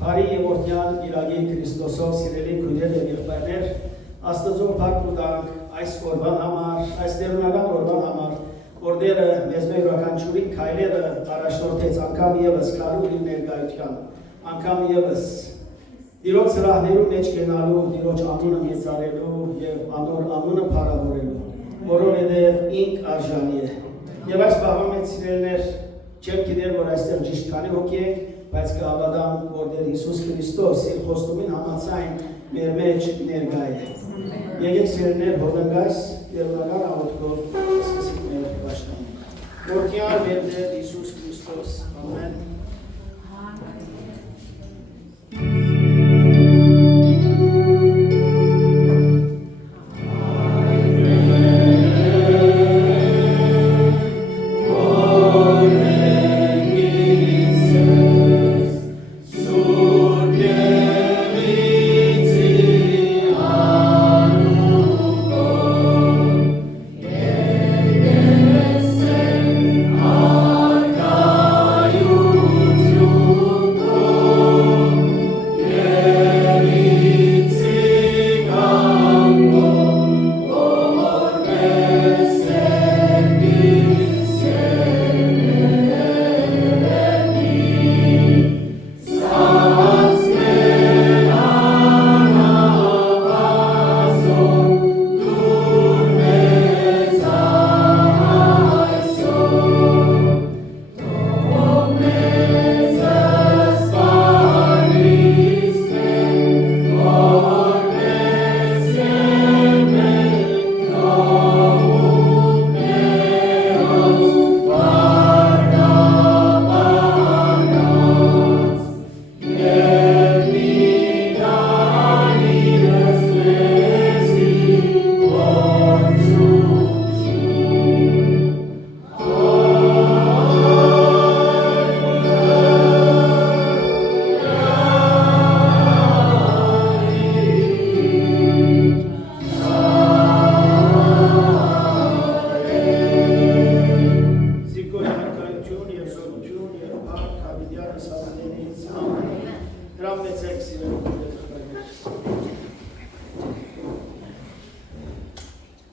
Բարի եւ օրհնյալ Իրագի Քրիստոսով սիրելի քույրեր եւ եղբայրներ, Աստծո փառք ու տանք այս օրվան համար, այս տերունական օրվան համար, որտեղ մեզ մեր յուրաքանչյուրի քայլերը առաջնորդեց անգամ եւս գալու իր ներկայության, անգամ եւս Տիրոջ սրահներու մեջ գնալու, Տիրոջ անունը մեծարելու եւ անունը փառավորելու, որովհետեւ ինք արժանի է։ Եվ այս բաղում է սիրելիներ, չեմ գիտեր, որ այստեղ ճիշտ քանի հոգի ենք, բայց կհավատամ, որտեղ Հիսուս Քրիստոս իր խոստումին համաձայն մեր մեջ ներկա է։ Եկեք սիրելիներ, հոդնգայս տերունական աղոթքով սկսենք մեր պաշտպանումը։ Օրհնյալ մեր Տեր Հիսուս Քրիստոս, ամեն։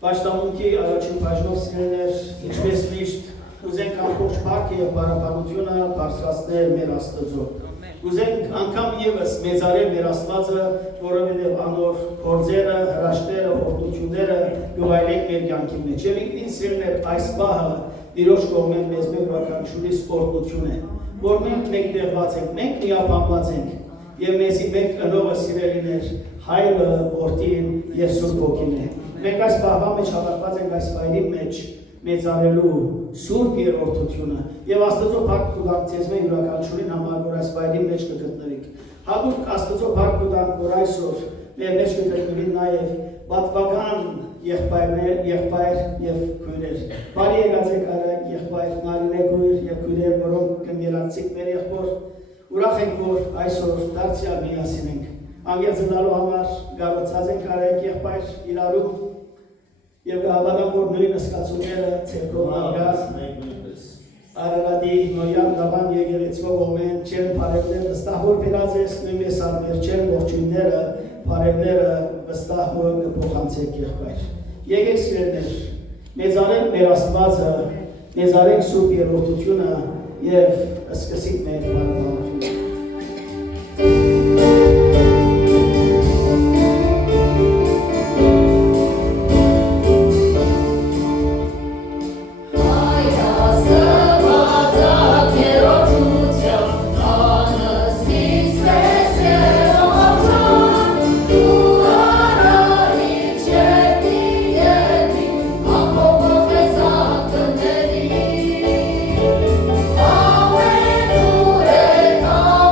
Պաշտամունքի առաջին բաժնով սիրելիներ, ինչպես միշտ, ուզենք ամբողջ փառքը եւ բարապանությունը բարձրացնել մեր Աստծո։ Ուզենք անգամ եւս մեծարել մեր Աստվածը, որովհետեւ անոր փորձերը, հրաշքները, օգնությունները գովայելենք մեր կյանքի մեջ։ Եվ ինքնին սիրելիներ, այս պահը Տիրոջ կողմեն մեզ մեր ուրախանշուլիս օրհնություն է, որ մենք մեկտեղված ենք, մենք միապանված ենք եւ մեզի մեկ ընողը սիրելիներ, Հայրը, Որդին եւ Սուրբ Հոգին է։ Մենք այս բաղվա մեջ հավատված ենք այս վայրի մեջ մեծարելու Սուրբ երրորդությունը եւ Աստծո փառք ու տանք ձեզ մեր յուրաքանչյուրին համար, որ այս վայրի մեջ կգտնվեք։ Հատուկ Աստծո փառք ու տանք, որ այսօր մեր մեջ կգտնվին նաեւ պատվական եղբայր եւ քույրեր։ Բարի եկած եք արեք եղբայր, Նարինե քույր եւ քույրեր, որոնք կընկերակցիկ մեր եղբոր։ Ուրախ ենք, որ այսօր դարձյալ միասին ենք։ Անգերձնալու համար գարոցած ենք արեք եղբայր իրարու և կհավատամ, որ նույն ըսկացումները ցերկով անգազ Արարատի նոյան դավան եկեղեցվով ոմեն չեն պարևներ վստահ որ պերած ես նույնպես արմեր չեն ողջույնները պարևները վստահ որ կփոխանցեք եղբայր։ Եկեք սիրելիներ, մեծարենք մեր Աստվածը, մեծարենք Սուրբ երրորդությունը և սկսենք մեր բարբարությունը։ Oh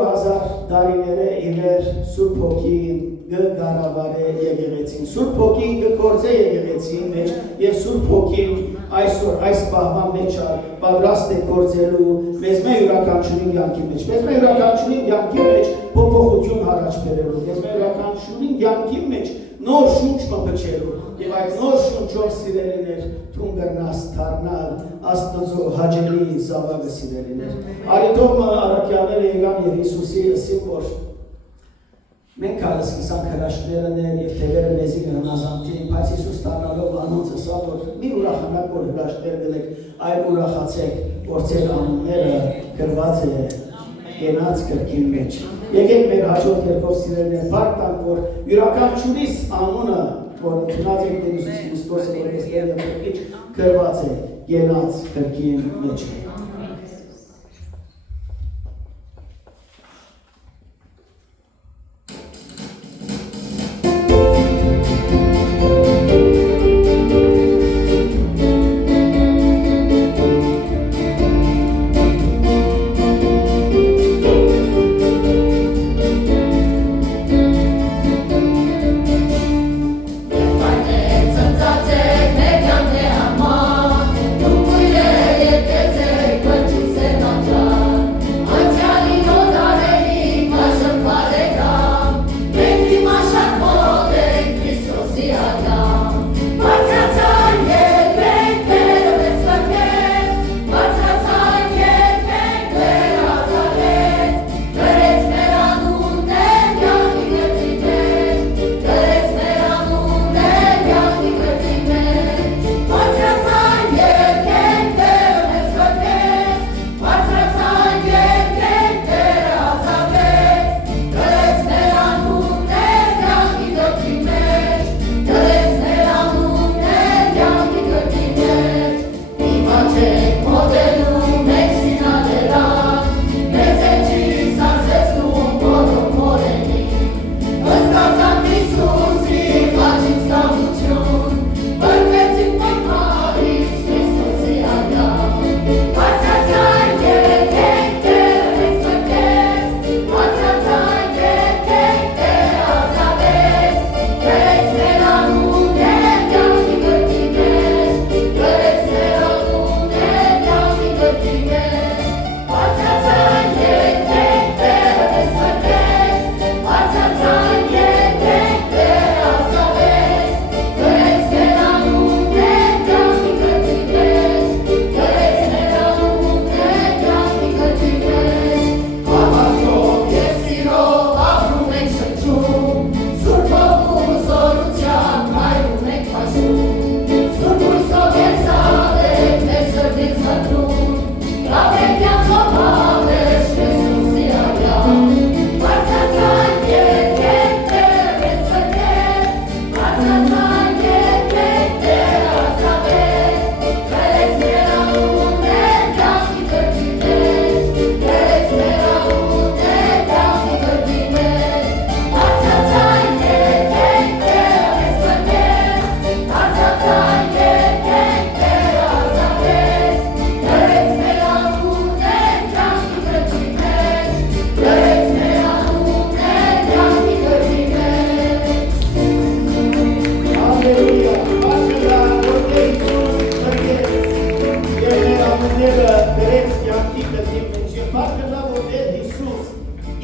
2000 տարիները իվեր Սուրբ Հոգին գարավարե եկեղեցին, Սուրբ Հոգին գործե եկեղեցին մեջ եւ Սուրբ Հոգին այսօր այս բաղման մեջ պատրաստ է գործելու մեզ մեր յուրաքանչյուրի կյանքի մեջ, մեզ մեր յուրաքանչյուրի կյանքի մեջ փոփոխություն առաջ բերելու, մեզ մեր յուրաքանչյուրի կյանքի մեջ նոր շունչ մտչելու եւ այդ նոր շունչով սիրելիներ թուն կրնաս դառնալ Աստծո հաճելի զավակը սիրելիներ արիթով առաքյալները եկան եւ Հիսուսի ըսին որ մենք կարս կսանք հրաշքներն եւ թևերը մեզի հնազանդին բայց Հիսուս տանալով անոնց ասավ որ մի ուրախանակ որ հրաշքներ գնեք այլ ուրախացեք որ ձեր անունները գրված է Գենաց կրկին մեջ եկեք մեր հաջորդ երկով սիրելիներ բարգ տանք որ յուրաքանչյուրիս անունը որ ընդունած եք Հիսուս Քրիստոսը որպես Տեր եւ Փրկիչ գրված է Գենաց կրկին մեջ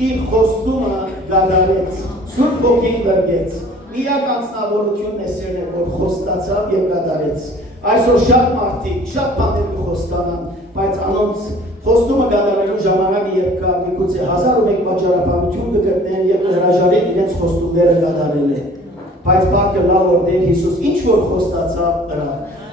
իր խոստումը գադարեց, Սուրբ Հոգին գրգեց, միակ անձնավորությունն է սերն որ խոստացավ եւ գադարեց։ Այսօր շատ մարդիկ, շատ բաներ կխոստանան, բայց անոնց խոստումը գադարելու ժամանակը երբ կա միգուցե 1001 պատճառաբանություն կգտնեն եւ հրաժարեն իրենց խոստումները գադարել է։ Բայց բարգը լավ որ Տեր Հիսուս ինչ որ խոստացավ դրա։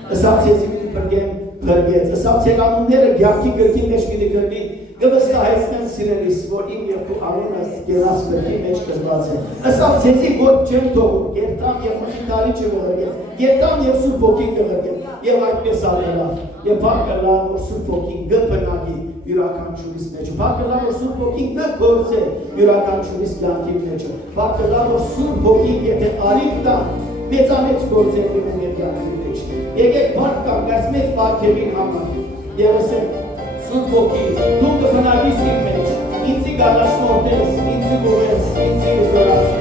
Ըստ Եզի բրգեմ գրգեց, ըստ ցեկանունները գյակի գրքի մեջ մի գրվի Գվստահեցնեն սիրելիս, որ իմ երկու անունս գերաս գրքի մեջ գրված է։ Ըստ ցեզի որ չեմ թողում, գերտամ եւ մխիթարի չգրգեմ, գերտամ եւ Սուրբ Հոգին կգրգեմ, եւ այդպես արելով։ Եվ բարգը լավ որ Սուրբ Հոգին գբնակի յուրաքանչյուրիս մեջ։ Բարգը լավ որ Սուրբ Հոգին գործե յուրաքանչյուրիս կյանքի մեջ։ Բարգը լավ որ Սուրբ Հոգին եթե արիք տա մեծամեծ գործեր մեր կյանքի մեջ։ Եկեք բարգ կան, այս մեծ բարգևին համար։ Եվ ասենք Սուրբ Հոգի, դու կփնագիս իմ մեջ, ինձի գալաշնորդես, ինձի գովես, ինձի զորացնես։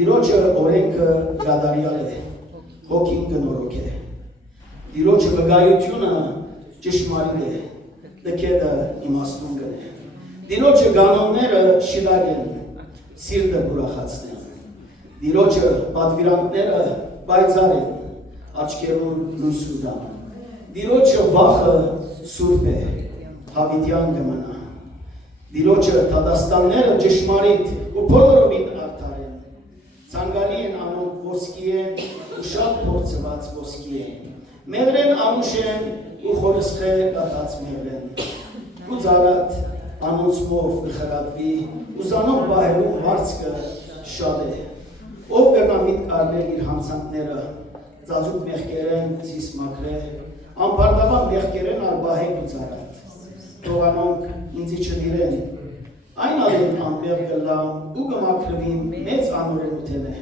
Դիրոջը օրենքը գադարյալ է, հոգին գնորոք է, դիրոջը վգայությունը ճշմարիտ է, դքեդը իմաստուն գն է, դիրոջը գանոնները շիլակ են, սիրտը բուրախացնեն, դիրոջը պատվիրանքները բայցար են, աչկերուն լույս ուդան, դիրոջը վախը սուրբ է, հավիտյան գմնա, դիրոջը տադաստանները ճշմարիտ ու բոլորովին արդար են, Ցանկալի են անոնք ոսկի են ու շատ փորձված ոսկի են, մեղրեն անուշ են ու խորսխե կատած մեղրեն, ու ծարատ անոնցմով կխրատվի ու զանով բայրում հարցկը շատ է, ով կրնա միտ կարնել իր հանցանքները, ծածուկ մեղկերեն զիս մակրե, ամպարդավան մեղկերեն արբահեք ու ծարատ, թող անոնք ինձի չդիրեն, Այն ալեն անբեղ գլամ ու գմակրվին մեծ անորենութեն է,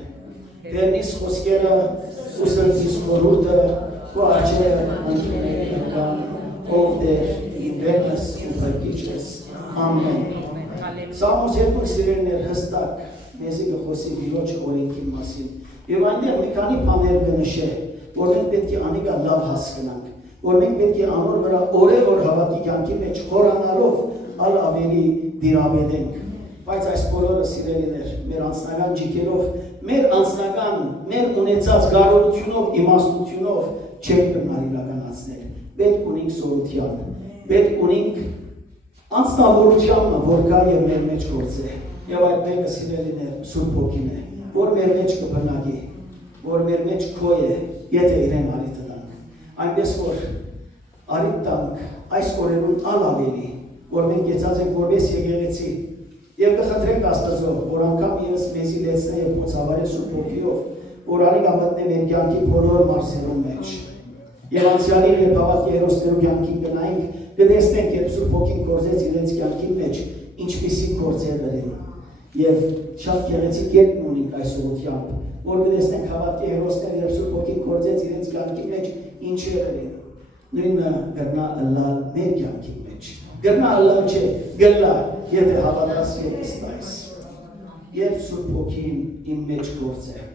դերնիս խոսկերը ու սրտիս խորուրդը ու արջերը ընկիների ընկան, ով դեր ինվերնս ու պրկիչես, ամեն։ Սամոս երկուն սիրերներ հստակ մեզի գխոսի վիրոչը օրենքին մասին, և այնտեղ մի քանի պաներ գնշե, որ մենք պետք է անիկա լավ հասկնանք, որ մենք պետք է անոր վրա օրե-որ հավատի կյանքի մեջ խորանալով ալ ավելի դիրաբեդենք, բայց այս բոլորը սիրելիներ, մեր անձնական ջիքերով, մեր անձնական, մեր ունեցած գարորությունով, իմաստությունով չենք կրնար իրականացնել, պետք ունենք սորության, պետք ունենք անձնավորությանն, որ կա և մեր մեջ գործ է, և այդ մեկը սիրելիներ Սուրբ Հոգին է, որ մեր մեջ կբնակի, որ մեր մեջ քո է, եթե իրեն արիթ տանք, այնպես որ արիթ տանք այս օրերուն ալ ավելի, որ մենք եծած ենք որպես եկեղեցի և կխնդրենք Աստծո, որ անգամ ևս մեզի լեցնե և մոցավար է Սուրբ Հոգիով, որ անիկա մտնե մեր կյանքի բոլոր մարզերուն մեջ։ Եվ անցյալի և հավատքի հերոսներու կյանքին գնայինք, կտեսնենք, երբ Սուրբ Հոգին գործեց իրենց կյանքի մեջ, ինչպիսի գործեր դրեն։ Եվ շատ գեղեցիկ կերպ ունենք այս ուղղությամբ, որ կտեսնենք հավատքի հերոսները, երբ Սուրբ Հոգին գործեց իրենց կյանքի մեջ, ինչեր դրեն։ Նույնը գրնա ըլլալ մեր կյանքի մեջ։ Գրնա ըլլալ չէ, գլլա, եթե հավատաս և ստայս։ Եվ Սուրբ Հոգին իմ մեջ գործ է։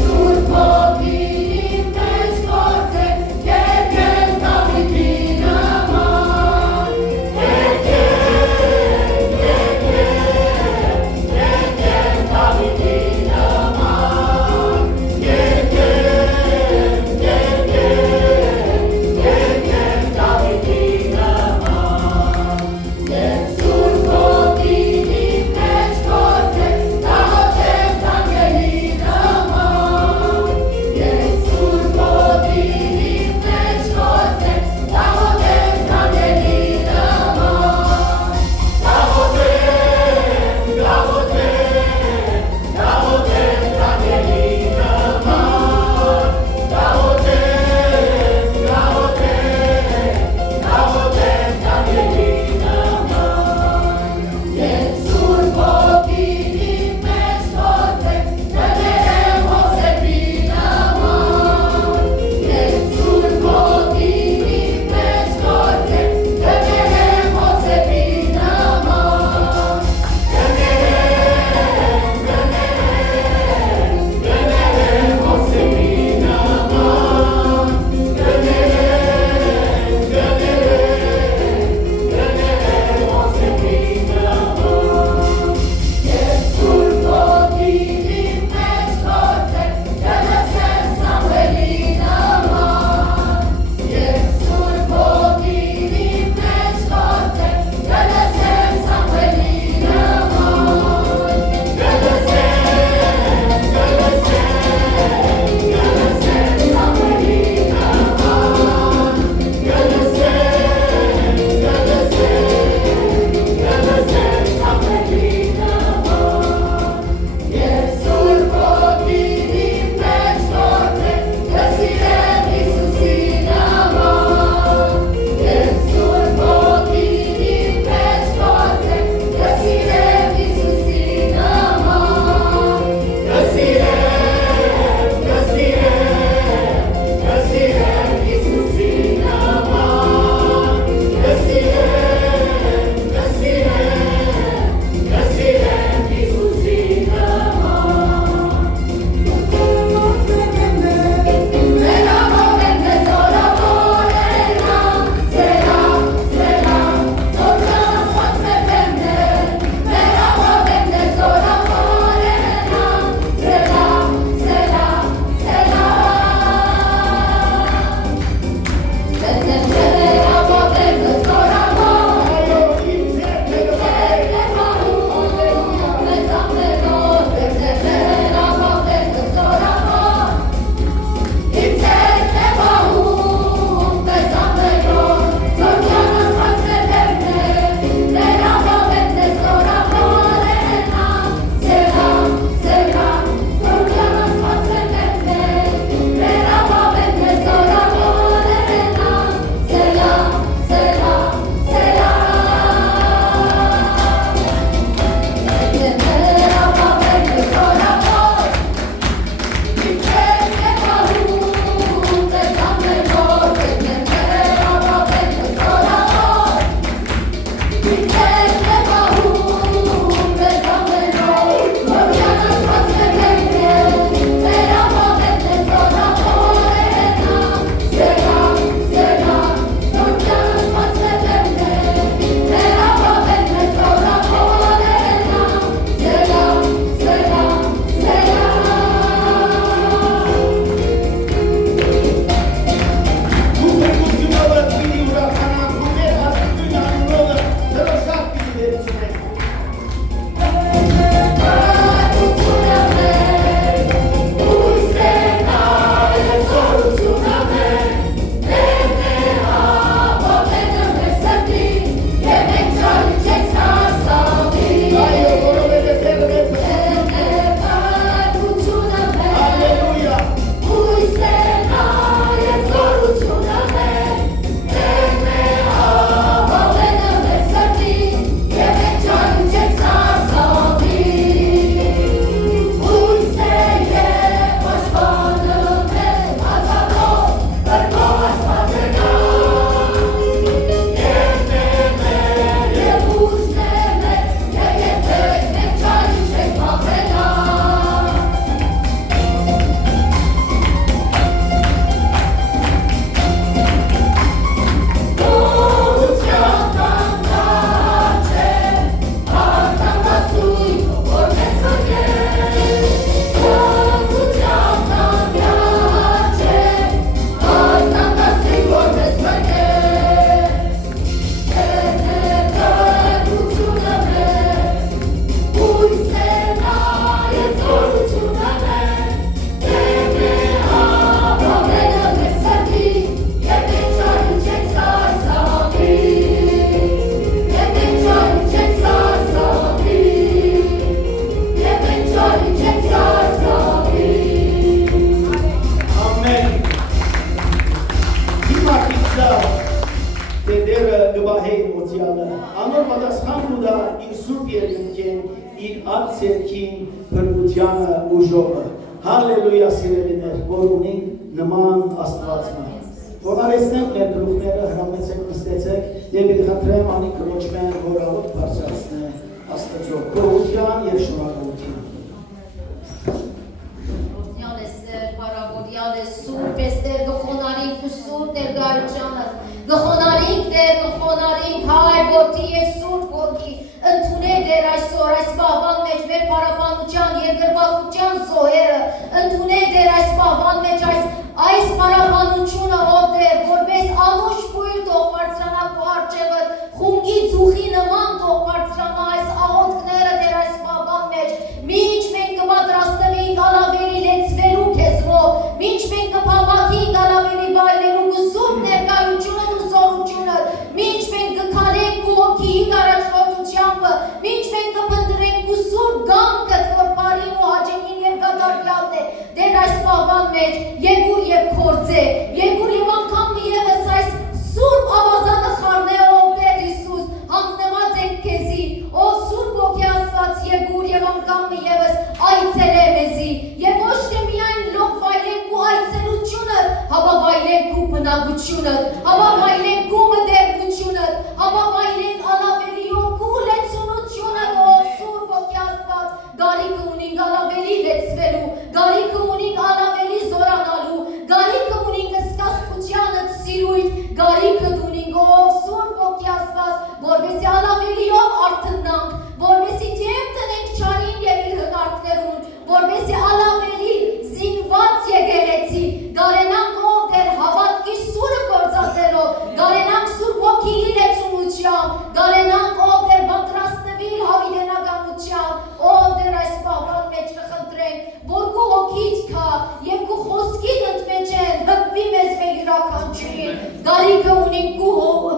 Surpoti Դերը գբահեին մոցյալը, անոր պատասխան ուդա իր սուրբ երկնքեն, իր ակցերքին բրգությանը ուժովը։ Հալելույա սիրելիներ, որ ունենք նման աստվածմը։ Որարեսնենք մեր գլուխները, հրամեցեք նստեցեք, և իր խնդրեմ անի կրոչմեն, որ աղոտ բարձրացնե աստծո, գողության և շնորհակալություն։ Բարավորյալ է սուրբ ես Տեր գխոնարինք ու սուրբ ներգայությանը, գխոնարինք Տեր, գխոնարինք հայր որդի և սուրբ ոգի, ընդունե Տեր այսօր այս պահվան մեջ մեր պարապանության երկրպագության զոհերը, ընդունե Տեր այս պահվան մեջ այս պարապանությունը ով Տեր, որպես անուշ բույր թող բարձրանա քո առջևը, խունգի ծուխի նման թող բարձրանա այս աղոթքները Տեր այս պահվան մեջ, մինչ մենք կպատրաստվենք ալավերի լեցվելու քեզվով, մինչ մենք կփափակենք ալավերի վայրելու քո սուրբ ներկայությունը ու զորությունը, մինչ մենք կքանենք քո հոգիի առաջնորդությամբ, մինչ մենք կփնտրենք քո սուրբ գամքդ, որ բարին ու հաճելին եւ կատարյալն է, Տեր այս պահվան մեջ եկուր եւ քորձե, եկուր եւ անգամ միևս այս սուրբ ավազանը խառնե ով Տեր Հիսուս, հանձնված ենք քեզի, ով սուրբ ոգի Աստված եկուր եւ անգամ միևս այցելե մեզի, եւ ոչ թե միայն լոկ վայրենք ու այցելությունը, հապա վայրենք ու բնակությունը, հապա վայրենք ու մտերմությունը, հապա վայրենք ալավելիով ու լեցունությունը, ով սուրբ ոգի Աստված, գարիքը ունենք ալավելի լեցվելու, գարիքը ունենք ալավելի զորանալու, գարիքը ունենք սկսկության սիրույթ, գարիքը ունենք ով սուրբ ոգի Աստված, որպեսզի ալավելիով արթնանք, որպեսզի դեմ տնենք չարին եւ իր հնարքներուն, որպեսզի ալավելի զինված եկեղեցի, գարենանք ով Տեր հավատքի սուրը գործածելով, գարենանք սուրբ ոգիի լեցունությամբ, գարենանք ով Տեր պատրաստվիր հավիտենականությամբ, ով Տեր այս պահվան մեջ կխնդրենք, որ քո հոգիդ կա եւ քո խոսքիդ ընդմեջ են հպվի մեզ մեր յուրաքանչյուրին, գարիքը ունենք քո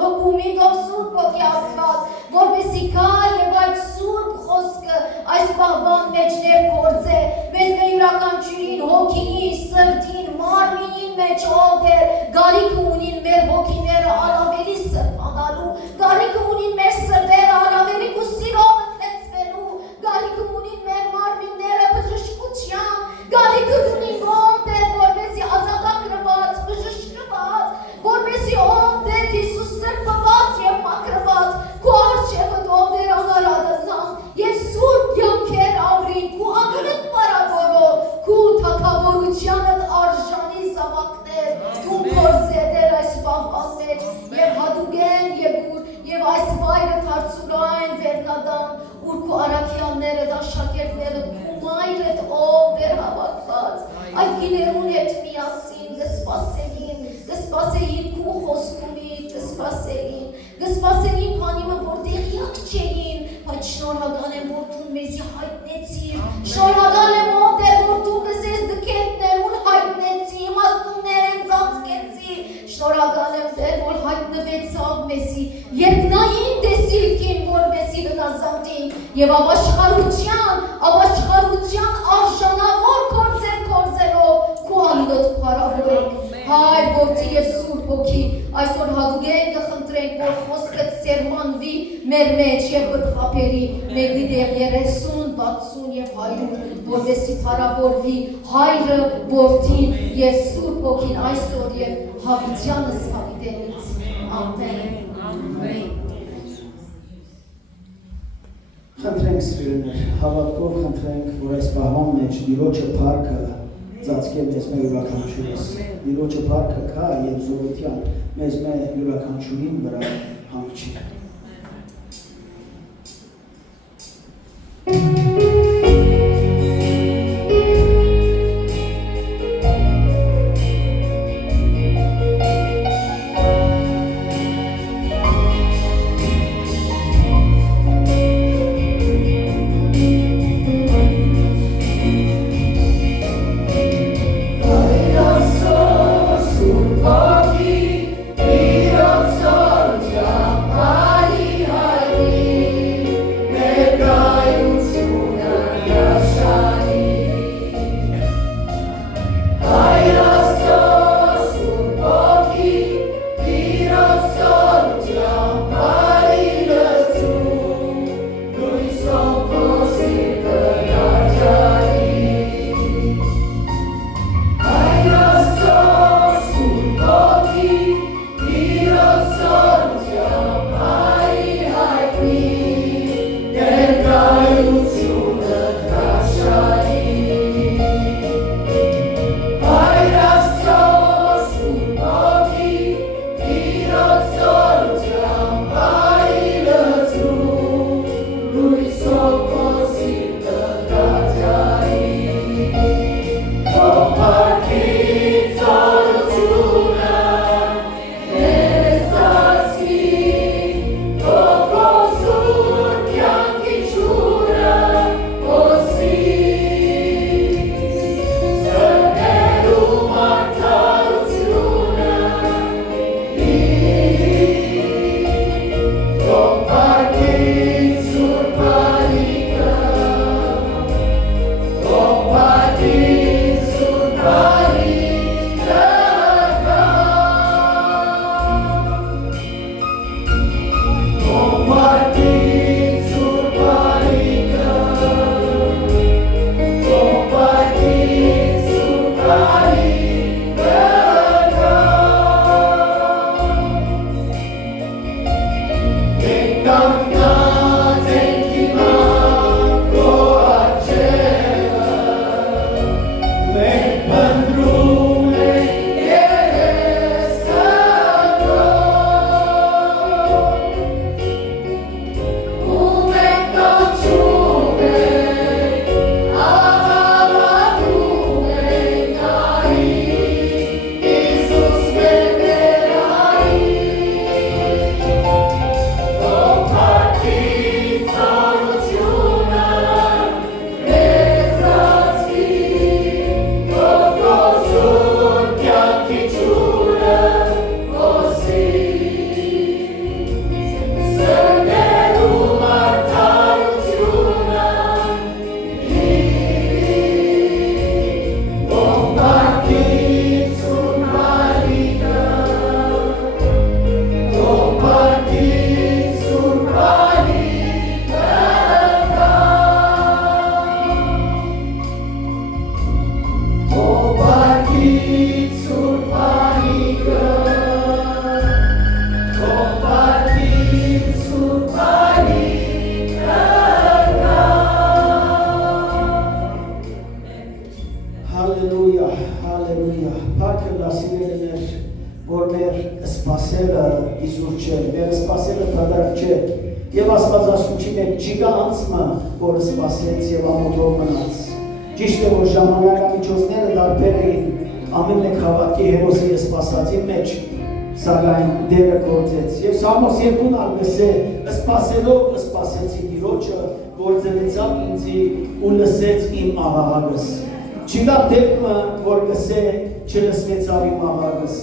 հպումիդ ով սուրբ ոգի Աստված, որպեսզի կա եւ այդ սուրբ խոսքը այս պահվան մեջ ներգործե մեզ մեր յուրաքանչյուրին հոգին, սրտին, մարմինին մեջ ով Տեր, գարիքը ունին մեր հոգիները ալավելի սրբանալու, գարիքը ունին մեր սրտերը ալավելի քո սիրով ընթեցվելու, գարիքը ունին մեր մարմինները բժշկության, գարիքը ունին ով Տեր, որպեսզի ազատագրված, բժշկված, որպեսզի ով Տեր Հիսուս սրբված եւ մաքրված, քո առջևդ ով Տեր անարադնան եւ սուրբ կյանքեր ապրին, քո անունդ պարավորով, քո թագավորությանդ արժանի զավակներ, դու գործե Տեր այս պահվան մեջ եւ հատուկեն եկուր եւ այս վայրը դարձուրային վերնադան, ուր քո արաքյանները, աշակերտները, քո մայրդ ով Տեր հավատված, այդ գիներուն հետ միասին կսպասեին քո խոսքունից, կսպասեին քանիմը որ տեղյակ չէին, բայց շնորհակալ եմ որ դու մեզի հայտնեցիր, շնորհակալ եմ ով Տեր որ դու մեզ դքետներուն հայտնեցի, իմաստուններ են ծածկեցի, շնորհակալ եմ Տեր որ հայտնվեցավ մեզի, երկնային տեսիլքին որ մեզի հնազանդին եւ ապաշխարության արժանավոր գործեր գործելով քո անունդ փառավորենք, հայր որդի եւ սուրբ ոգի, այսօր հատուկեն կխնդրենք որ խոսքդ սերմանվի մեր մեջ եւ բթափերի մեկի դեղ 30, 60 եւ 100, որպեսզի փառավորվի հայրը, որդին եւ սուրբ ոգին այսօր եւ հավիտյանս հավիտենից, ամեն, ամեն։ Խնդրենք սիրելիներ, հավատքով խնդրենք, որ այս պահվան մեջ Տիրոջը փառքը ծածկե մեզ մեր յուրաքանչյուրս, Տիրոջը փառքը կա եւ զորության մեզ մեր յուրաքանչյուրին վրա հանգչի։ Surpaki, Dio Sol, սպասելը Իսուս չէ, մեր սպասելը դատարկ չէ, և Աստվածաշունչի մեջ չկա անցմը, որ սպասեց և ամոթով մնաց։ Ճիշտ է, որ ժամանակամիջոցները տարբեր էին, ամեն մեկ հավատքի հերոսի սպասածի մեջ, սակայն դերը գործեց։ Եվ Սամոս 2-ն անգս է, սպասելով սպասեցի Տիրոջը, որ ձևեցավ ինձի ու լսեց իմ աղաղակս։ Չկա դեպքը, որ գսե չլսվեցավ իմ աղաղակս,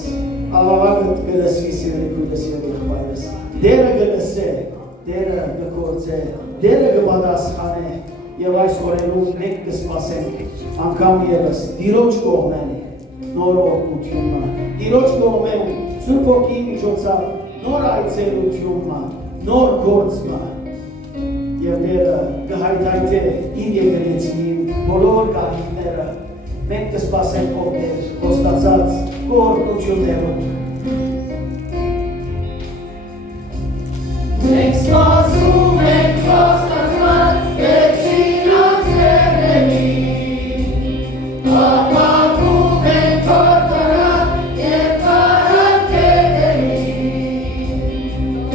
աղաղակդ կլսվի սիրելի քույրս և եղբայրս։ Դերը կլսե, դերը կգործե, դերը կպատասխանե, և այս օրերում մենք կսպասենք անգամ ևս Տիրոջ կողմեն նոր օգնությունը, Տիրոջ կողմեն Սուրբ Հոգիի միջոցով նոր այցելությունը, նոր գործը, և դերը կհայթայթե իմ եկեղեցիին բոլոր կարիքները, մենք կսպասենք ով դեր, խոստացած օրհնություններով։ Մենք սպասում ենք խոստացած վերջին անձրևների, ապակում ենք փորձարան և կարանքերի,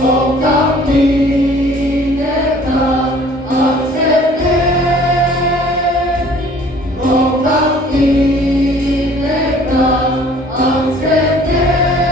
թող կապնի ներկա անձրևներ, թող կապնի ներկա անձրևներ,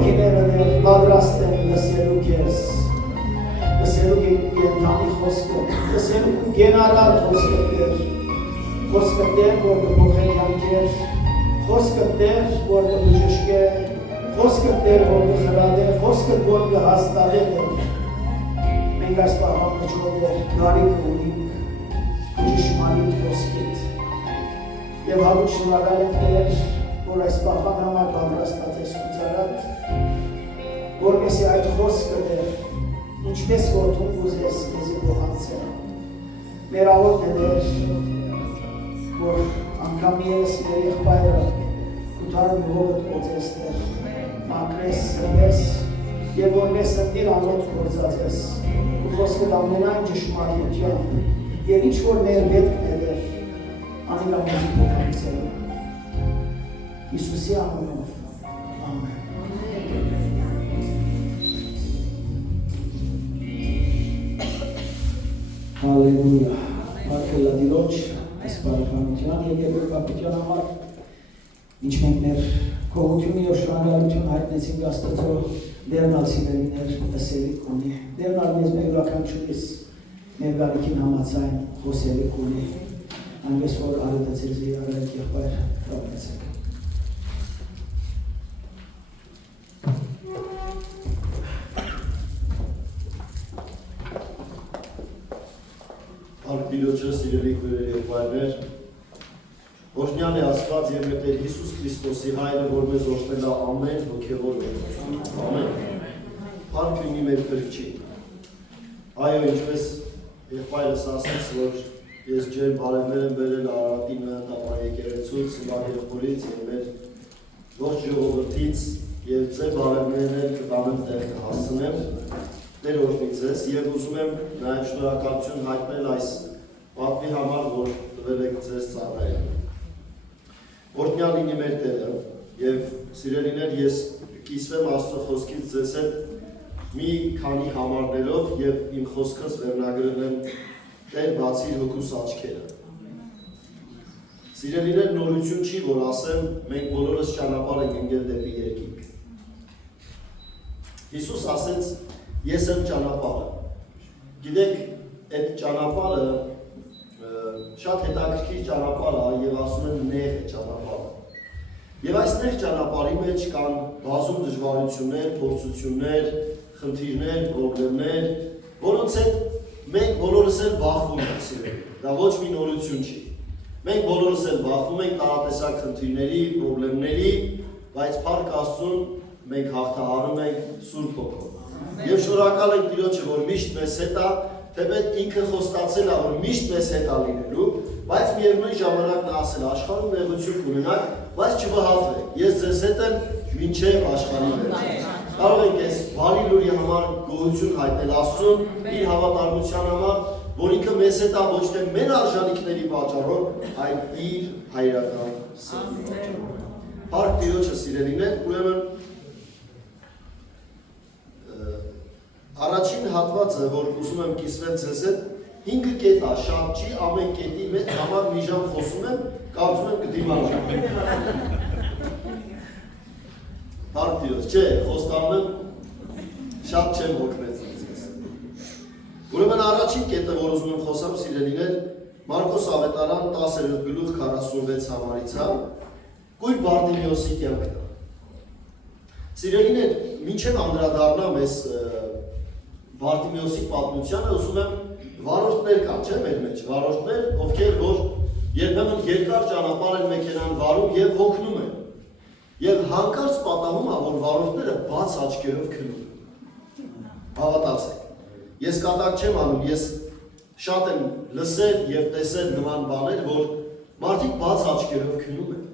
Ոգիները դեր պատրաստ են լսելու քեզ, լսելու կենթանի խոսքը, լսելու գենարար խոսքը դեր, խոսքը դեր, որ կփոխե կյանքեր, խոսքը դեր, որ կբժշկե, խոսքը դեր, որ կխրադե, խոսքը որ կհաստատե դեր։ Մենք այս պահան մեջով դեր գարիք ունենք ճշմարիտ խոսքիդ եւ հավուտ շնորհակալ ենք դեր, որ այս պահան համար պատրաստած ես ցարատ, որպեսզի այդ խոսքը դեր, ինչպես որ դու ուզես մեզի փոխանցել։ Մեր աղոթն է դեր, որ անգամ ես մեր եղբայրը կութարն հողդ օծես դեր, մակրես սրվես եւ որ մեզ սրտիր անոց գործած ես, ու խոսքդ ամենայն ճշմարիությամբ եւ ինչ որ մեր պետքն է դեր, անիկա մեզի փոխանցել։ Հիսուսի անունով, ամեն։ Հալելույա, արկելա դիրոջ, այս բարականության և երկրպապության համար, ինչ մենք մեր կողություն և շնորհակալություն հայտնեցինք Աստծո դերնալ սիրելիներ լսելիք ունի, դերնալ մեզ մեր յուրաքանչյուրիս մեր գարիքին համաձայն խոսելիք ունի, այնպես որ արետը ձեզի արեք եղբայր կապեցեք։ Դիրոջը սիրելի քույրեր եւ բարեր, օրհնյալ է Աստված եւ մեր Տեր Հիսուս Քրիստոսի հայրը, որ մեզ օրհնել է ամեն հոգեվոր օրհնություն։ Ամեն։ Փառք լինի մեր Քրիստոսի։ Այո, ինչպես եղբայրս ասաց, որ ես ջեր բարևներ եմ բերել Արարատի նահատապան եկեղեցուց, Սմար եղբորից եւ մեր ողջ ժողովրդից եւ ձեր բարևներն կտանեմ տեղ կհասցնեմ։ Տեր օրհնի ձեզ եւ ուզում եմ նաեւ շնորհակալություն հայտնել այս պատվի համար, որ տվել եք ձեզ ծառայել։ Օրհնյալ լինի մեր Տերը եւ սիրելիներ, ես կիսվեմ Աստծո խոսքից ձեզ հետ մի քանի համարներով եւ իմ խոսքս վերնագրել եմ Տեր բացիր հոգուս աչքերը։ Սիրելիներ, նորություն չի, որ ասեմ, մենք բոլորս ճանապարհ ենք ընկել դեպի երկինք։ Հիսուս ասեց. Ես եմ ճանապարհը։ Գիտեք, այդ ճանապարհը շատ հետաքրքիր ճանապարհ է եւ ասում են նեղ է ճանապարհը։ Եվ այս նեղ ճանապարհի մեջ կան բազում դժվարություններ, փորձություններ, խնդիրներ, խնդիրներ, որոնց հետ մենք բոլորս էլ բախվում ենք սիրելի։ Դա ոչ մի նորություն չի։ Մենք բոլորս էլ բախվում ենք տարատեսակ խնդիրների, խնդիրների, բայց փառք Աստծուն մենք հաղթահարում ենք Սուրբ Հոգով։ Եվ շնորհակալ ենք Տիրոջը, որ միշտ մեզ հետ է, թեպետ ինքը խոստացել է, որ միշտ մեզ հետ է լինելու, բայց միևնույն ժամանակ նա ասել է աշխարհում նեղություն կունենաք, բայց չվհատվեք։ Ես ձեզ հետ եմ մինչև աշխարհի վերջը։ Կարող ենք այս բարի լուրի համար գոհություն հայտնել Աստծուն, իր հավատարմության համար, որ ինքը մեզ հետ է ոչ թե մեր արժանինքների պատճառով, այլ իր հայրական սրտի պատճառով։ Փառք Տիրոջը սիրելիներ, ուրեմն առաջին հատվածը, որ ուզում եմ կիսվել ձեզ հետ, 5 կետ է, շատ չի, ամեն կետի մեջ համար մի ժամ խոսում եմ, կարծում եմ կդիմանամ։ Փառք Տիրոջ, չէ, խոստանում եմ, շատ չեմ հոգնեցել ձեզ։ Ուրեմն առաջին կետը, որ ուզում եմ խոսամ, սիրելիներ, Մարկոս ավետարան 10-րդ գլուխ 46 համարից է, Կույր Բարտիմեոսի կյանքն է։ Սիրելիներ, մինչև անդրադառնամ այս Բարտիմեոսի պատմությանը, ուզում եմ վարորդներ կան, չէ՞ մեր մեջ, վարորդներ, ովքեր որ երբեմն երկար ճանապարհ են մեքենան վարում եւ հոգնում են։ Եվ հանկարծ պատահում է, որ վարորդները բաց աչքերով քնում են։ Հավատացեք։ Ես կատակ չեմ անում, ես շատ եմ լսել եւ տեսել նման բաներ, որ մարդիկ բաց աչքերով քնում են։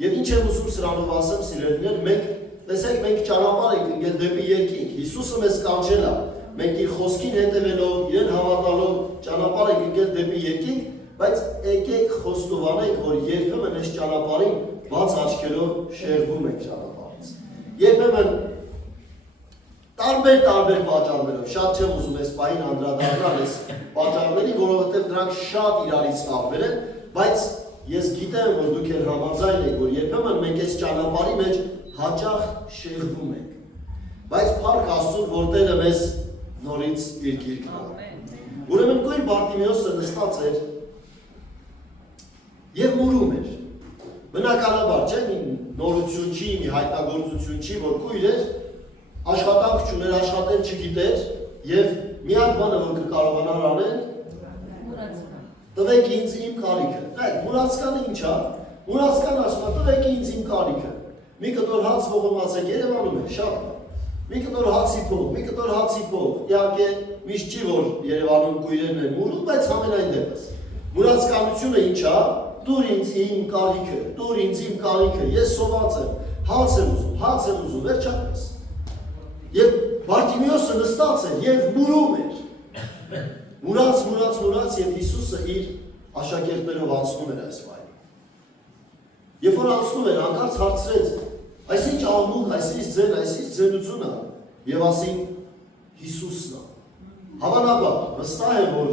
Եվ ինչ եմ ուզում սրանով ասեմ, սիրելիներ, մենք տեսեք, մենք ճանապարհ ենք ընկել դեպի երկինք։ Հիսուսը մեզ կանչել է, մենք իր խոսքին հետևելով, իրեն հավատալով ճանապարհ ենք ընկել դեպի երկինք, բայց եկեք խոստովանենք, որ երբեմն այս ճանապարհին բաց աչքերով շեղվում ենք ճանապարհից։ Երբեմն տարբեր պատճառներով, շատ չեմ ուզում այս պահին անդրադառնալ այս պատճառների, որովհետև դրանք շատ իրարից տարբեր են, բայց ես գիտեմ, որ դուք էլ համաձայն եք, որ երբեմն մենք այս ճանապարհի մեջ հաճախ շեղվում ենք։ Բայց փառք Աստծուն, որ Տերը մեզ նորից իր գիրկն է։ Ուրեմն Կույր Բարտիմեոսը նստած էր եւ մուրում էր։ Բնականաբար, չէ՞, մի նորություն չի, մի հայտնագործություն չի, որ Կույր էր, աշխատանք չուներ, աշխատել չգիտեր եւ միակ բանը, որ կկարողանար անել, տվեք ինձ իմ կարիքը։ Այդ մուրացկանը ինչ է։ Մուրացկանը ասում է, տվեք ինձ իմ կարիքը։ Մի կտոր հաց ողոմացեք Երևանում է, շատ է։ Մի կտոր հացի փող, մի կտոր հացի փող։ Իհարկե միշտ չի որ Երևանում կույրերն են մուրում, բայց ամենայն դեպս։ Մուրացկանությունը ինչ է։ Տուր ինձ իմ կարիքը, տուր ինձ իմ կարիքը։ Ես սոված եմ, հաց եմ ուզում, վերջապես։ Եվ Բարտիմեոսը նստած էր եւ մուրում էր։ Մուրաց եւ Հիսուսը իր աշակերտներով անցնում էր այս վայրը։ Երբ որ անցնում էր, հանկարծ հարցրեց. «Այսինչ աղմուկ, այսինչ ձենություն է», եւ ասին Հիսուսն է։ Հավանաբար վստահ եմ, որ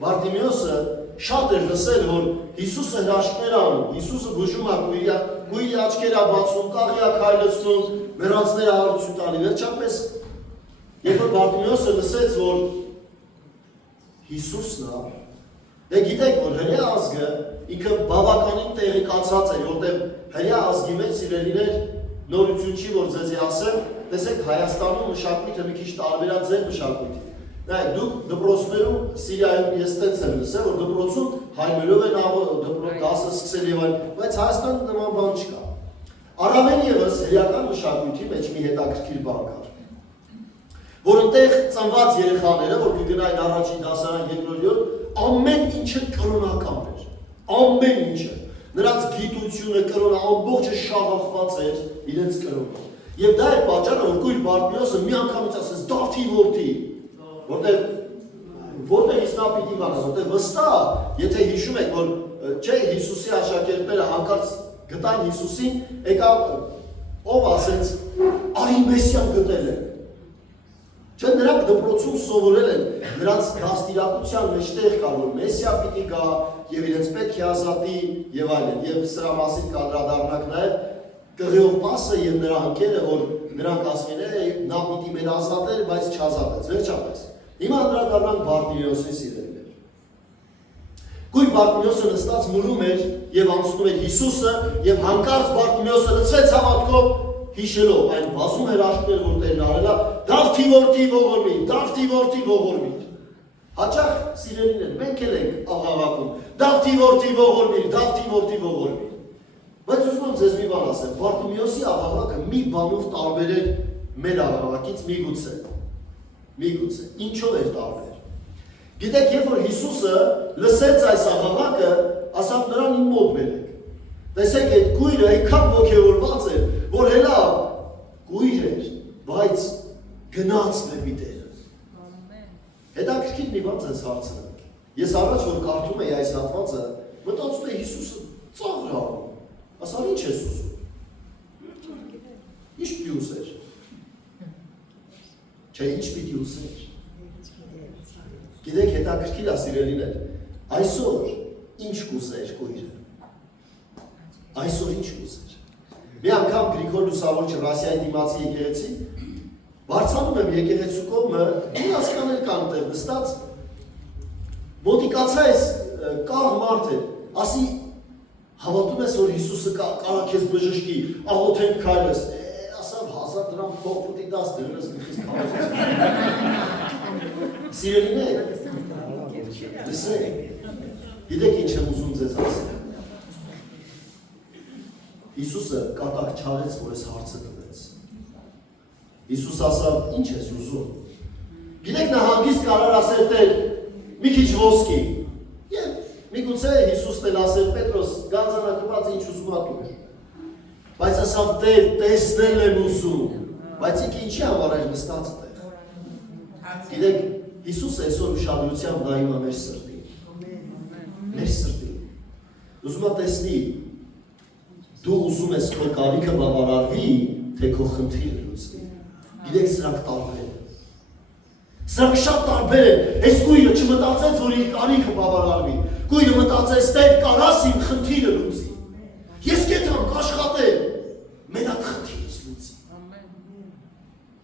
Բարտիմեոսը շատ էր լսել, որ Հիսուսը հրաշքներ անում, Հիսուսը բուժում է, կույրի աչքերը բացում, կաղի քայլեցնում, մեռածները հարություն տալի, վերջապես երբ որ Բարտիմեոսը լսեց, որ Հիսուսն է, դե գիտեք, որ հրեա ազգը ինքը բավականին տեղեկացած է, որտեղ հրեա ազգի մեջ սիրելիներ նորություն չի, որ ձեզի ասեմ, տեսեք Հայաստանում մշակույթը մի քիչ տարբեր է ձեր մշակույթի։ Նայեք, դուք դպրոցներում Սիրիայում ես տենց եմ լսել, որ դպրոցում հայմերով են դասը սկսել եւ այլն, բայց Հայաստանում նման բան չկա։ Առավել եւս հրեական մշակույթի մեջ մի հետաքրքիր բան կար, որ այնտեղ ծնված երեխաները, որ կգնային առաջին դասարան, երկրորդ, ամեն ինչը կրոնական էր, ամեն ինչը, նրանց գիտությունը, կրոնը, ամբողջը շաղախված էր իրենց կրոնը։ Եվ դա էր պատճառը, որ Կույր Բարտիմեոսը մի անգամից ասեց Դավթի որդի, որտեղ իսնա պիտի կանա, որտեղ վստահ, եթե հիշում եք, որ չէ Հիսուսի աշակերտները հանկարծ գտան Հիսուսին, եկա ով ասեց արի Մեսիան գտել են։ Չէ, նրանք դպրոցում սովորել են, նրանց դաստիարակության մեջտեղ կար, որ Մեսիա պիտի գա եւ իրենց պետք է ազատի եւ այլն, եւ սրա մասին կանդրադառնանք նաեւ Կղիով Պասը եւ նրա ընկերը, որ նրանք ասում են, նա պիտի մեր ազատել, բայց չազատեց, վերջապես։ Հիմա անդրադառնանք Բարտիմեոսին սիրելիներ։ Կույր Բարտիմեոսը նստած մուրում էր եւ անցնում էր Հիսուսը եւ հանկարծ Բարտիմեոսը լցվեց հավատքով հիշելով այն բազում հրաշքներ, որ Տերն արել է, Դավթի որդի ողորմիր, Դավթի որդի ողորմիր։ Հաճախ սիրելիներ, մենք էլ ենք աղաղակում, Դավթի որդի ողորմիր, Դավթի որդի ողորմիր։ Բայց ուզում եմ ձեզ մի բան ասեմ, Բարտիմեոսի աղաղակը մի բանով տարբեր էր մեր աղաղակից միգուցե, ինչով էր տարբեր։ Գիտեք, երբ որ Հիսուսը լսեց այս աղաղակը, ասավ նրան իմ մոտ բերեք։ Տեսեք, այդ կույրը այնքան ոգևորված էր, որ հելա կույր էր, բայց գնաց դեպի Տերը։ Հետաքրքիր մի բան ձեզ հարցնեմ։ Ես առաջ որ կարդում էի այս հատվածը, մտածում էի Հիսուսը ծաղր անում։ Ասար ինչ ես ուզում։ Ինչ պիտի ուզեր։ Չէ, ինչ պիտի ուզեր։ Գիտեք, հետաքրքիր է սիրելիներ, այսօր ինչ կուզեր կույրը։ Այսօր ինչ կուզեր։ Մի անգամ Գրիգոր Լուսավորչը Ռասիայի դիմացի եկեղեցի, բարձանում եմ եկեղեցու կողմը, հասկանել կան տեղ նստած, մոտիկացա ես կաղ մարդ է, ասի հավատում ես, որ Հիսուսը կարա քեզ բժշկի, աղոթենք քայլես, ասավ 1000 դրամ փող պիտի դաս դրես քեզ քայլես։ Սիրելիներ, լսեք, գիտեք ինչ եմ ուզում ձեզ ասել։ Հիսուսը կատակ չարեց, որ ես հարցը տվեց։ Հիսուս ասավ, ինչ ես ուզում։ Գիտեք, նա հանգիստ կարար ասել Տեր, մի քիչ ոսկի։ Եվ միգուցե Հիսուսն էլ ասել Պետրոս, գանձանակված ինչ ուզում ատուր։ Բայց ասավ Տեր, տեսնել եմ ուզում, բայց ինքը ինչի համար էր նստած տեղ։ Գիտեք, Հիսուսը այսօր ուշադրությամբ նայում է մեր սրտին։ Մեր սրտին։ Ուզում է տեսնի, դու ուզում ես քո կարիքը բավարարվի, թե քո խնդիրը լուծվի։ Գիտեք, սրանք տարբեր են։ Սրանք շատ տարբեր են։ Այս կույրը չմտածեց, որ իր կարիքը բավարարվի։ Գույնը մտածես Տեր կարաս իմ խնդիրը լուծի։ Ես կեթամ կաշխատեմ, մենակ խնդիրս լուծի։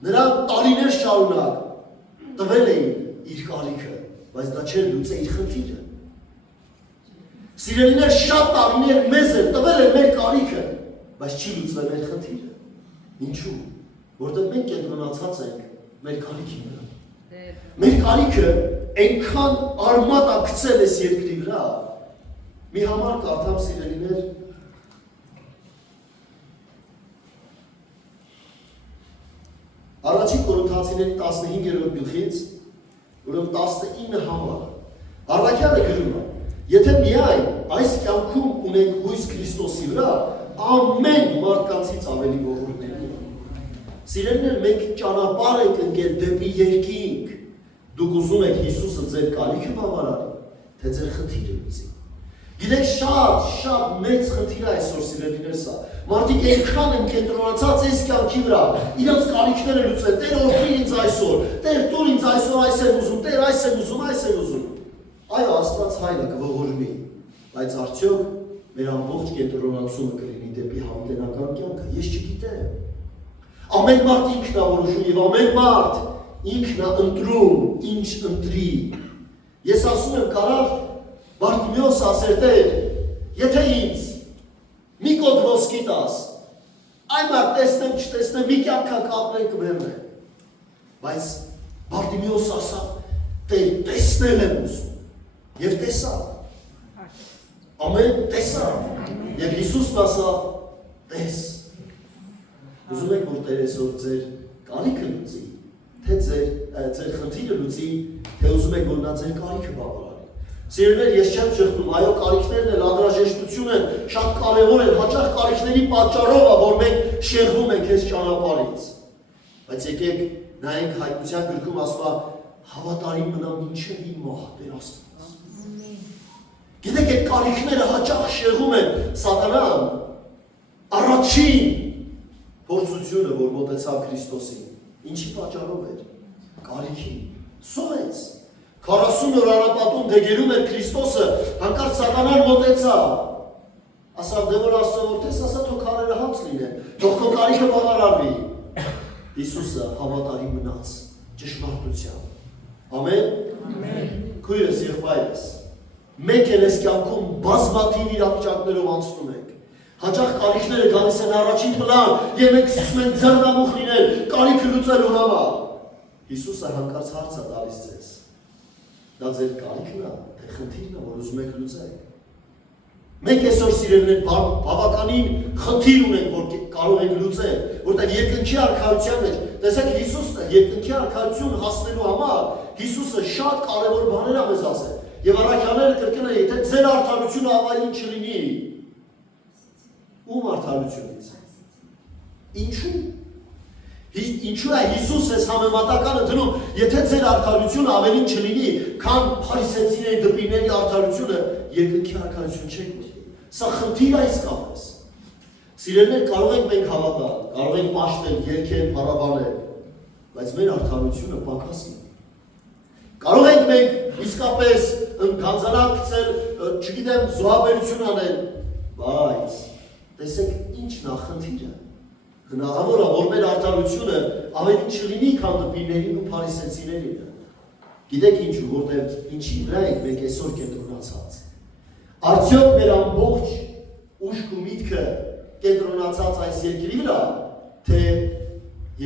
Նրան տարիներ շարունակ տվել էին իր կարիքը, բայց դա չէր լուծել իր խնդիրը։ Սիրելիներ շատ տարիներ մեզ են տվել են մեր կարիքը, բայց չի լուծվել մեր խնդիրը։ Ինչու՞։ Որտեղ մենք կենտրոնացած ենք մեր կարիքի վրա։ Մեր կարիքը այնքան արմատ է գցել այս երկրի վրա։ Մի համար կարդամ սիրելիներ, Առաջին Կորինթացիների 15-րդ գլխից, ուրեմն 19 համար։ Առաքյալը գրում է. Եթե միայն այս կյանքում ունենք հույս Քրիստոսի վրա, ամեն մարդկանցից ավելի ողորմելի է։ Սիրելիներ, մենք ճանապարհ ենք ընկել դեպի երկինք։ Դուք ուզում եք Հիսուսը ձեր կարիքը բավարարի, թե ձեր խնդիրը լուծի։ Գիտեք, շատ մեծ խնդիր է այսօր սիրելիներ սա։ Մարդիկ այնքան են կենտրոնացած այս կյանքի վրա, իրենց կարիքները լուծեն, Տեր օրհնի ինձ այսօր, Տեր տուր ինձ այսօր այս եմ ուզում, Տեր այս եմ ուզում, այս եմ ուզում։ Այո, Աստված հայրը կողորմի, բայց արդյոք մեր ամբողջ կենտրոնացումը կլինի դեպի համտենական կյանքը, ես չգիտեմ։ Ամեն մարդ ինքն է որոշում եւ ամեն մարդ ինքն է ընտրում, ինչ ընտրի։ Ես ասում եմ, կարար Բարտիմեոս ասեր Տեր, եթե ինձ մի կոտ ոսկի տաս, այն մարդ տեսնեմ, չտեսնեմ, մի կյանքա կապնեն կմերնեմ։ Բայց Բարտիմեոս ասավ, Տեր, տեսնել եմ ուզում, և տեսավ։ Ամեն տեսավ։ Եվ Հիսուսն ասավ, տես։ Ուզում եք, որ Տեր այսօր ձեր կարիքը լուծի, թե ձեր խնդիրը լուծի, թե ուզում եք, որ նա ձեր կարիքը բավարարի։ Սիրելիներ, ես չեմ շղթում, այո, կարիքներն են, անհրաժեշտություն են, շատ կարևոր են, հաճախ կարիքների պատճառով է, որ մենք շեղվում ենք այս ճանապարհից։ Բայց եկեք նայենք հայտնության գրքում ասում է, հավատարիմ մնա մինչև իմ մահ, Տեր Աստված։ Գիտեք, այդ կարիքները հաճախ շեղում են Սատանան առաջին փորձությունը, որ մոտեցավ Քրիստոսին, ինչի պատճառով էր, կարիքի, սովեց, 40 օր անապատում դեգերում էր Քրիստոսը, հանկարծ Սատանան մոտեցավ, ասավ, դե որ աստծորտես, ասա թող քարերը հաց լինեն, թող քո կարիքը բավարարվի։ Հիսուսը հավատարիմ մնաց ճշմարտությամբ։ Ամեն։ Քույրս, եղբայրս, մենք էլ այս կյանքում բազմաթիվ իրավիճակներով անցնում ենք։ Հաճախ կարիքները գալիս են առաջին պլան, եւ մենք սկսում ենք ձեռնամուխ լինել կարիքը լուծելու համար։ Հիսուսը հանկարծ հարց է տալիս ձեզ։ Դա ձեր կարիքն է, թե խնդիրն է, որ ուզում եք լուծել։ Մենք այսօր սիրելիներ բավականին խնդիր ունենք, որ կարող ենք լուծել, որտեղ երկնքի արքայության մեջ, տեսեք Հիսուսն է, երկնքի արքայություն հասնելու համար Հիսուսը շատ կարևոր բաներ է մեզ ասել։ Եվ առաքյալները կրկին են, եթե ձեր արդարությունը ավելին չլինի, ում արդարությունից։ Ինչու՞։ Ինչու է Հիսուս այս համեմատականը դնում, եթե ձեր արդարությունը ավելին չլինի, քան փարիսեցիների դպիրների արդարությունը, երկնքի արքայություն չեք ունի։ Սա խնդիր է իսկապես։ Սիրելիներ, կարող ենք մենք հավատալ, կարող ենք մաշտել, երգել, փառաբանել, բայց մեր արդարությունը պակաս է։ Կարող ենք մենք իսկապես գանձանակ գցել, չգիտեմ, զոհաբերություն անել, բայց տեսեք ինչն է խնդիրը։ Հնարավոր է, որ մեր արդարությունը ավելի չլինի, քան դպիրներին ու փարիսեցիներին։ Գիտեք ինչու, որտեղ ինչի վրա ենք մենք այսօր կենտրոնացած։ Արդյոք մեր ամբողջ ուշք ու միտքը կենտրոնացած այս երկրի վրա, թե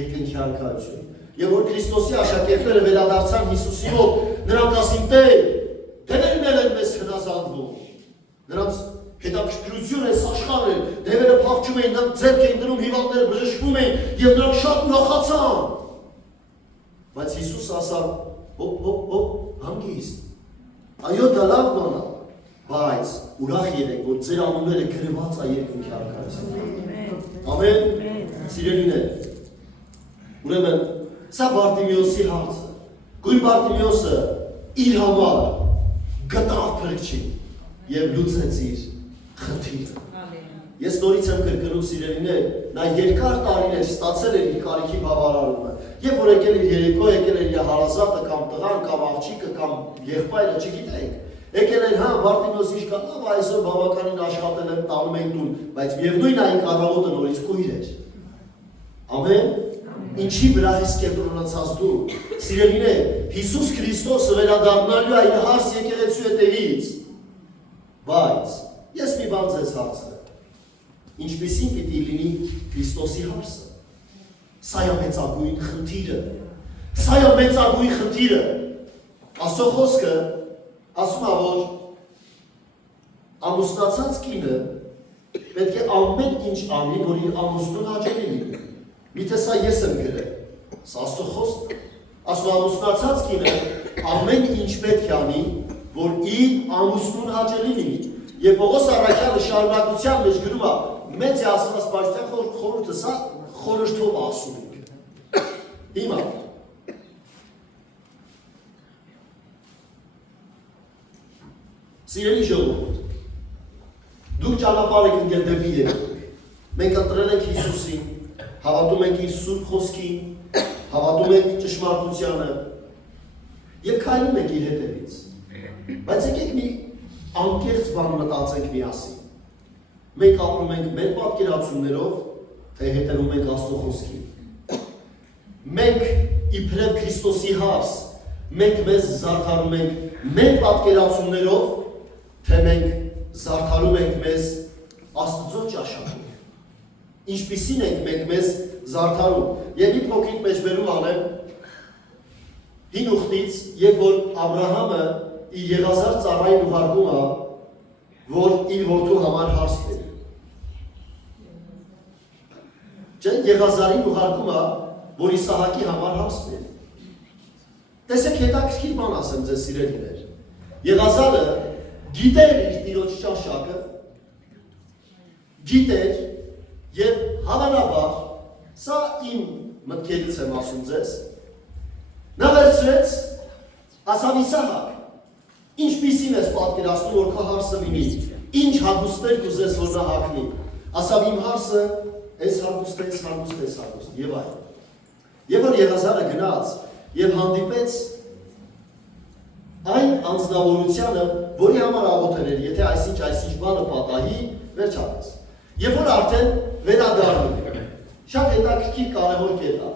երկնքի արքայություն։ Եվ որ Քրիստոսի աշակերտները վերադարձան Հիսուսի մոտ, նրանք ասին Տեր, դևերն են մեզ հնազանդվում։ Նրանց հետաքրքրություն է աշխարհը, դևերը փախչում էին, նրանք ձեռք էին դնում, հիվանդները բժշկվում էին, եւ նրանք շատ ուրախացան։ Բայց Հիսուսը ասավ. հանգիստ։ Այո, դա լավ բան է, բայց ուրախ եղեք, որ ձեր անունները գրված է երկնքի արքայությունում։ Ամեն։ Սիրելիներ։ Ուրեմն սա Բարտիմեոսի հարցը։ Գույն Բարտիմեոսը իր համար գտավ փրկչին եւ լուծեց իր խնդիրը։ Ես նորից եմ կրկնում սիրելիներ, նա երկար տարիներ ստացել էր իր կարիքի բավարարումը։ Երբ որ եկել իր երեկո, եկել էր իր հարազատը կամ տղան կամ աղջիկը կամ եղբայրը, չգիտենք, Եկել են, հա, Բարտիմոսի իշկա, լավ, այսօր բավականին աշխատել եմ, տանում ենք տուն, բայց միևնույն այն առավոտը նորից կույր էր։ Ամեն, ինչի վրա ես կենտրոնացած դու։ Սիրելիներ, Հիսուս Քրիստոսը վերադառնալու է իր հարս եկեղեցու հետևից։ Բայց ես մի բան ձեզ հարցրեմ։ Ինչպիսին պիտի լինի Քրիստոսի հարսը։ Սա է մեծագույն խնդիրը։ Սա է մեծագույն խնդիրը։ Աստծո խոսքը ասում է, որ ամուսնացած կինը պետք է ամեն ինչ անի, որ իր ամուսնուն հաճելի լինի։ Միթե սա ես եմ գրել, սա Աստծո խոսքն է։ Ասում է ամուսնացած կինը ամեն ինչ պետք է անի, որ իր ամուսնուն հաճելի լինի։ Եվ Պողոս առաքյալը շարունակության մեջ գրում է, մեծ է Աստվածպաշտության խորհուրդը, սա խորհրդով ասում ենք։ Հիմա Սիրելի ժողովուրդ, դուք ճանապարհ եք ընկել դեպի երկինք։ Մենք ընտրել ենք Հիսուսին, հավատում ենք իր սուրբ խոսքին, հավատում ենք ճշմարտությանը եւ քայլում ենք իր հետևից։ Բայց եկեք մի անկեղծ բան մտածենք միասին։ Մենք ապրում ենք մեր պատկերացումներով, թե հետևում ենք Աստծո խոսքին։ Մենք իբրև Քրիստոսի հարս, մենք մեզ զարդարում ենք մեր պատկերացումներով, թե մենք զարդարում ենք մեզ Աստծո ճաշակով։ Ինչպիսին ենք մենք մեզ զարդարում։ Եվ մի փոքրիկ մեջբերում անեմ հին ուխտից, երբ որ Աբրահամը իր եղազար ծառային ուղարկում է, որ իր որդու համար հարս բերի։ Չէ, եղազարին ուղարկում է, որ Իսահակի համար հարս բերի։ Տեսեք, հետաքրքիր բան ասեմ ձեզ սիրելիներ։ Եղազարը գիտեր իր տիրոջ ճաշակը, գիտեր եւ հավանաբար, սա իմ մտքերից եմ ասում ձեզ, նա վերցրեց, ասավ Իսահակ, ինչպիսին ես պատկերացնում, որ քո հարսը լինի, ինչ հագուստներ կուզես, որ նա հագնի, ասավ իմ հարսը, այս հագուստ, եւ այլ։ Եվ որ Եղազարը գնաց եւ հանդիպեց այն անձնավորությանը, որի համար աղոթել էր, եթե այսինչ բանը պատահի, վերջապես։ Եվ որ արդեն վերադառնում է, շատ հետաքրքիր կարևոր կետ է։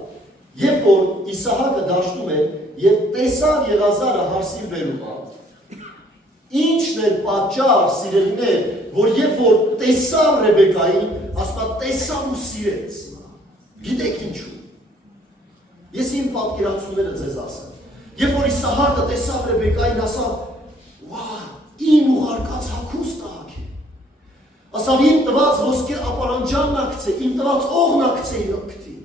Երբ որ Իսահակը դաշնում է եւ տեսավ Եղազարը հարսին բերում է, ինչն էր պատճառ, սիրելիներ, որ երբ որ տեսավ Ռեբեկային, ասում տեսավ ու սիրեց։ Գիտեք ինչու։ Ես իմ պատկերացումները ձեզ ասեմ։ Երբ որ Իսահակը տեսավ Ռեբեկային, ասավ, «Վա, իմ ուղարկած հագուստը ակե»։ Ասավ, իմ տված ոսկե ապարանջանն ակցե, իմ տված օղն ակցե իր ակտի։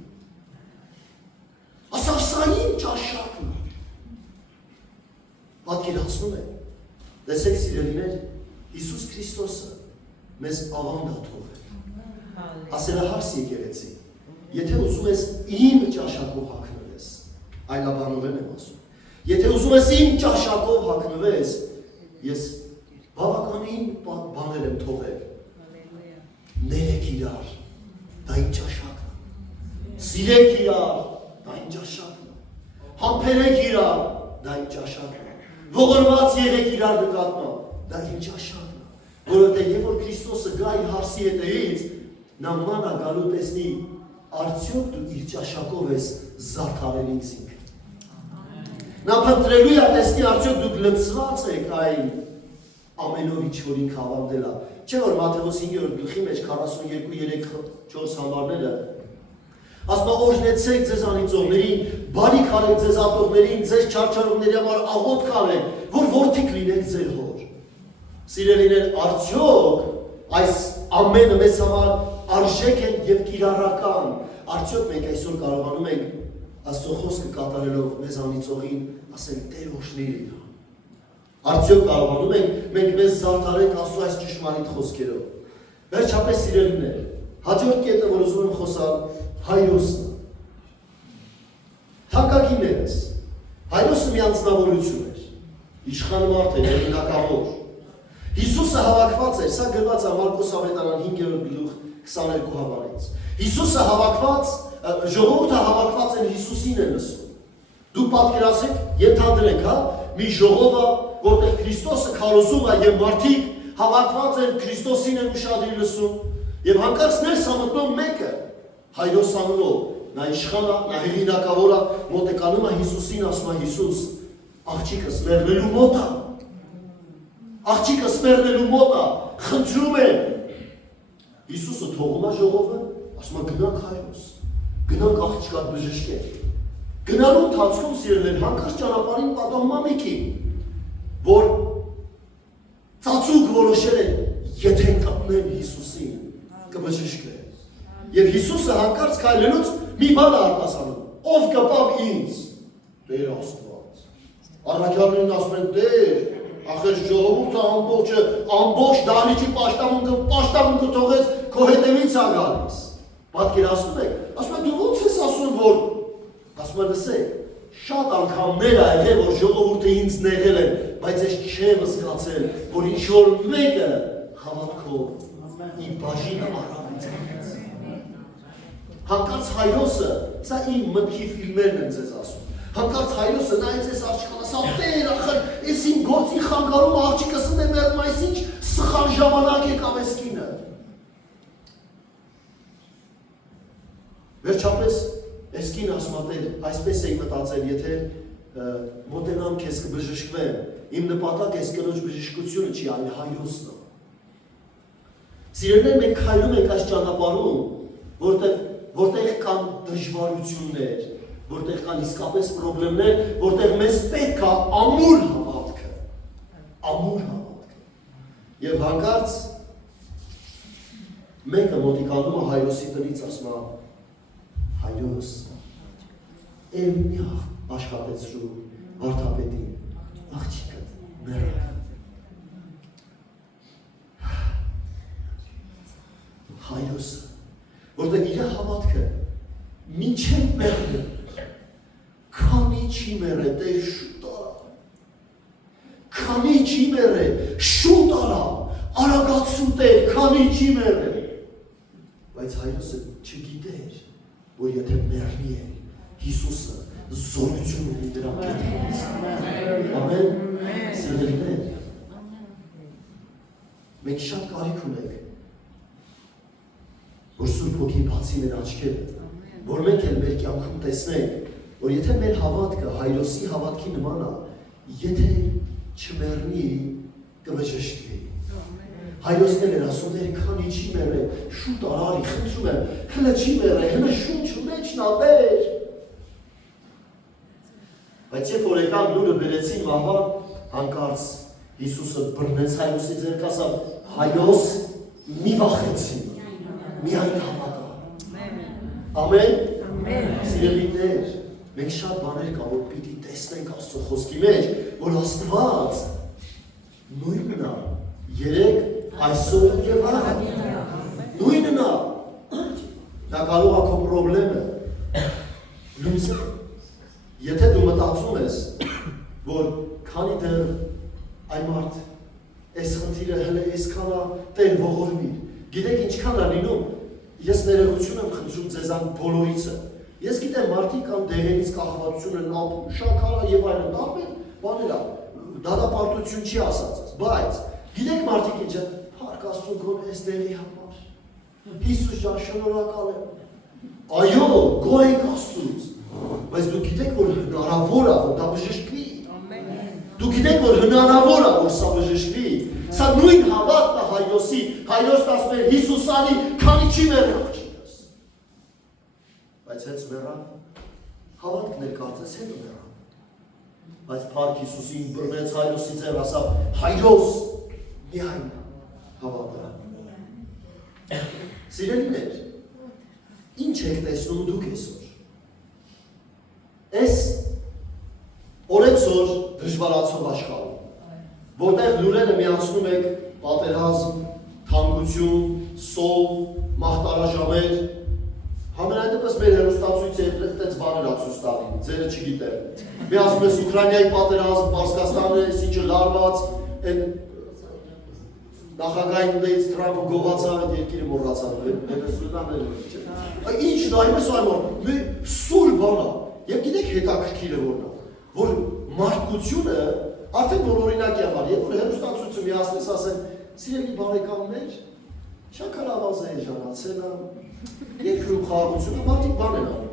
Ասավ, սա իմ ճաշակն է։ Պատկերացնում է։ Տեսեք սիրելիներ, Հիսուս Քրիստոսը մեզ ավանդա թողել։ Ասելահարս եկեղեցի, եթե ուզում ես իմ ճաշակով հագնվես, այլաբանորեն եմ ասում, եթե ուզում ես իմ ճաշակով հագնվես, ես բավականին բաներ եմ թողել։ Ներեք իրար, դա իմ ճաշակն է։ Սիրեք իրար, դա իմ ճաշակն է։ Համբերեք իրար, դա իմ ճաշակն է։ Ողորմած եղեք իրար նկատմամբ, դա իմ ճաշակն է։ Որովհետև երբ որ Քրիստոսը գա իր հարսի հետևից, նա մանա գալու տեսնի, արդյոք դու իր ճաշակով ես զարդարել ինքզինք։ Նա փնտրելու է տեսնի, արդյոք դուք լցված եք այն ամենով ինչ որ ինքը ավանդել է։ Չէ՞ որ Մատթեոս 5-րդ գլխի մեջ 42-3-4 համարները ասում է օրհնեցեք ձեզ անիծողներին, բարիք արեք ձեզ ատողներին, ձեզ չարչարողների համար աղոթք արեք, որ որդիք լինեք ձեր հոր։ Սիրելիներ, արդյոք այս ամենը մեզ համար արժեք են եւ կիրառական։ Արդյոք մենք այսօր կարողանում ենք Աստծո խոսքը կատարելով մեզ անիծողին ասել Տեր օրհնիր իրան։ Արդյոք կարողանում ենք մենք մեզ զարդարենք Աստծո այս ճշմարիտ խոսքերով։ Վերջապես սիրելիներ, հաջորդ կետը, որ ուզում եմ խոսալ, Հայրոսն է։ Թանկագիններս, Հայրոսը մի անձնավորություն էր, իշխան մարդ էր, հեղինակավոր։ Հիսուսը հավաքված էր, սա գրված է Մարկոս ավետարան 5-րդ գլուխ 22 համարից։ Հիսուսը հավաքված, ժողովուրդը հավաքված են Հիսուսին են լսում։ Դուք պատկերացրեք, ենթադրեք, հա, մի ժողովը որտեղ Քրիստոսը քարոզում է եւ մարդիկ հավատված են Քրիստոսին են ուշադրի լսում եւ հանկարծ ներս մտնում մեկը Հայրոս անունով նա իշխան է, նա հեղինակավոր է, մոտեկանում է Հիսուսին, ասում է Հիսուս, աղջիկս մեռնելու մոտ է։ Աղջիկս մեռնելու մոտ է, խնդրում եմ։ Հիսուսը թողում է ժողովը, ասում է գնանք Հայրոս, գնանք աղջկա բժշկել։ Գնալու ընթացքում սիրելիներ, հանկարծ ճանապարհին պատահում է մեկին, որ ծածուկ որոշել են, եթե կապնեն Հիսուսին, կբժշկեն։ Եվ Հիսուսը հանկարծ քայլելուց մի բան արտասանում, ով կպավ ինձ, Տեր Աստված։ Առաքյալներն ասում են, Տեր, ախր ժողովուրդը ամբողջ դահլիճի պաշտամունքը թողեց քո հետևից է գալիս։ Պատկերացնում եք, ասում են դու ո՞նց ես ասում, որ ասում են լսեք, շատ անգամներ ա եղել, որ ժողովուրդը ինձ նեղել են, բայց ես չեմ զգացել, որ ինչ որ մեկը հավատքով իմ բաժինը առավից կանեց։ Հանկարծ Հայրոսը, սա իմ մտքի ֆիլմերն են ձեզ ասում, հանկարծ Հայրոսը նայեց ես աղջկան, ասա Տեր, ախր, ես իմ գործի խանգարում աղջիկս ընդ է մեռնում, այս ինչ սխալ ժամանակ եք ամեսկինը։ Վերջապես, ես կին ասում Տեր, այսպես էի մտածել, եթե մոտենամ քեզ կբժշկվեմ, իմ նպատակ ես կնոջ բժշկությունը չի, այլ Հայրոսն է։ Սիրելիներ, մենք քայլում ենք այս ճանապարհում, որտեղ կան դժվարություններ, որտեղ կան իսկապես խնդիրներ, որտեղ մեզ պետք է ամուր հավատքը։ Եվ հանկարծ մեկը մոտիկանում է Հայրոսի տնից, ասում է Հայրոս, էլ մի աշխատեցրու վարդապետին, աղջիկդ մեռավ։ Հայրոսը, որտեղ իր հավատքը մինչև մեռնի, քանի չի մեռել, Տեր շուտ արա, քանի չի մեռել, շուտ արա, արագացու Տեր, քանի չի մեռել, բայց Հայրոսը չգիտեր, որ եթե մեռնի է, Հիսուսը զորություն ունի դրա կետից։ Ամեն, սիրելիներ, մենք շատ կարիք ունենք, որ Սուրբ Հոգին բացի մեր աչքերը, որ մենք էլ մեր կյանքում տեսնենք, որ եթե մեր հավատքը Հայրոսի հավատքի նման է, եթե չմեռնի, կբժշկվի։ Հայրոսն էլ էր ասում, Տեր, քանի չի մեռել, շուտ արարի, խնդրում եմ, հլը չի մեռել, հլը շունչը մեջն ա Տեր։ Բայց երբ որ եկան լուրը բերեցին մահվան, հանկարծ Հիսուսը բռնեց Հայրոսի ձեռքը, ասավ, Հայրոս, մի վախեցի, միայն հավատա։ Ամեն։ Սիրելիներ, մենք շատ բաներ կա, որ պիտի տեսնենք Աստծո խոսքի մեջ, որ Աստված նույնն է, երեկ, այսօր եւ վաղ։ Նույնն է։ Դա կարող է քո խնդրեմը լուծել։ Եթե դու մտածում ես, որ քանի դեռ այն մարդ այս խնդիրը հələ այսքան է, Տեր ողորմի։ Գիտեք ինչքան է լինում, ես ներողություն եմ խնդրում ձեզան բոլորիցը։ Ես գիտեմ մարդիկ կամ դեղերից կախվածություն են ապրում, շաքարը եւ այլն, տարբեր բաներ ա։ Դատապարտություն չի ասածս, բայց գիտեք մարդիկ ինչ է, փառք Աստծո գոհ ես դերի համար։ Հիսուս ջան, շնորհակալ եմ։ Այո, գոհ ենք Աստծուց։ Բայց դու գիտեք որ հնարավոր է որ դա բժշկվի։ Դու գիտեք որ հնարավոր է որ սա բժշկվի։ Սա նույն հավատն է Հայրոսի, Հայրոսն ասում է Հիսուսանի, քանի չի մեռել աղջիկս։ Բայց հենց մեռավ, հավատքն էր կարծես հետո մեռավ։ Բայց փառք Հիսուսին բռնեց Հայրոսի ձեռ, ասավ Հայրոս, միայն հավատա։ Սիրելիներ, ինչ եք տեսնում դուք այսօր։ Այս օրեցօր դժվարացող աշխարհում, որտեղ լուրերը միացնում եք պատերազմ, թանկություն, սով, մահտարաժամեր, համենայնդեպս մեր հեռուստացույցը այդպես բաներ ա ցույց տալի, ձերը չգիտեմ։ Մի ասում ես Ուկրաինայի պատերազմ, Պարսկաստանը, այսինչը լարված, այդ նախագահային դեից Թրամփը գողացավ այդ երկիրը մոռացավ, Վենեսուելան չէ։ Ինչ դա այմես այմոր, սուր բան է։ Եվ գիտեք հետաքրքիրը որն է, որ մարդկությունը Արդեն որ օրինակ եղար, երբ որ հեռուստացույցը միացնես ասեն, սիրելի բարեկամներ, շաքարավազը է ժանացել եմ, երկրում խաղաղությունը, մարդիկ բան են անում,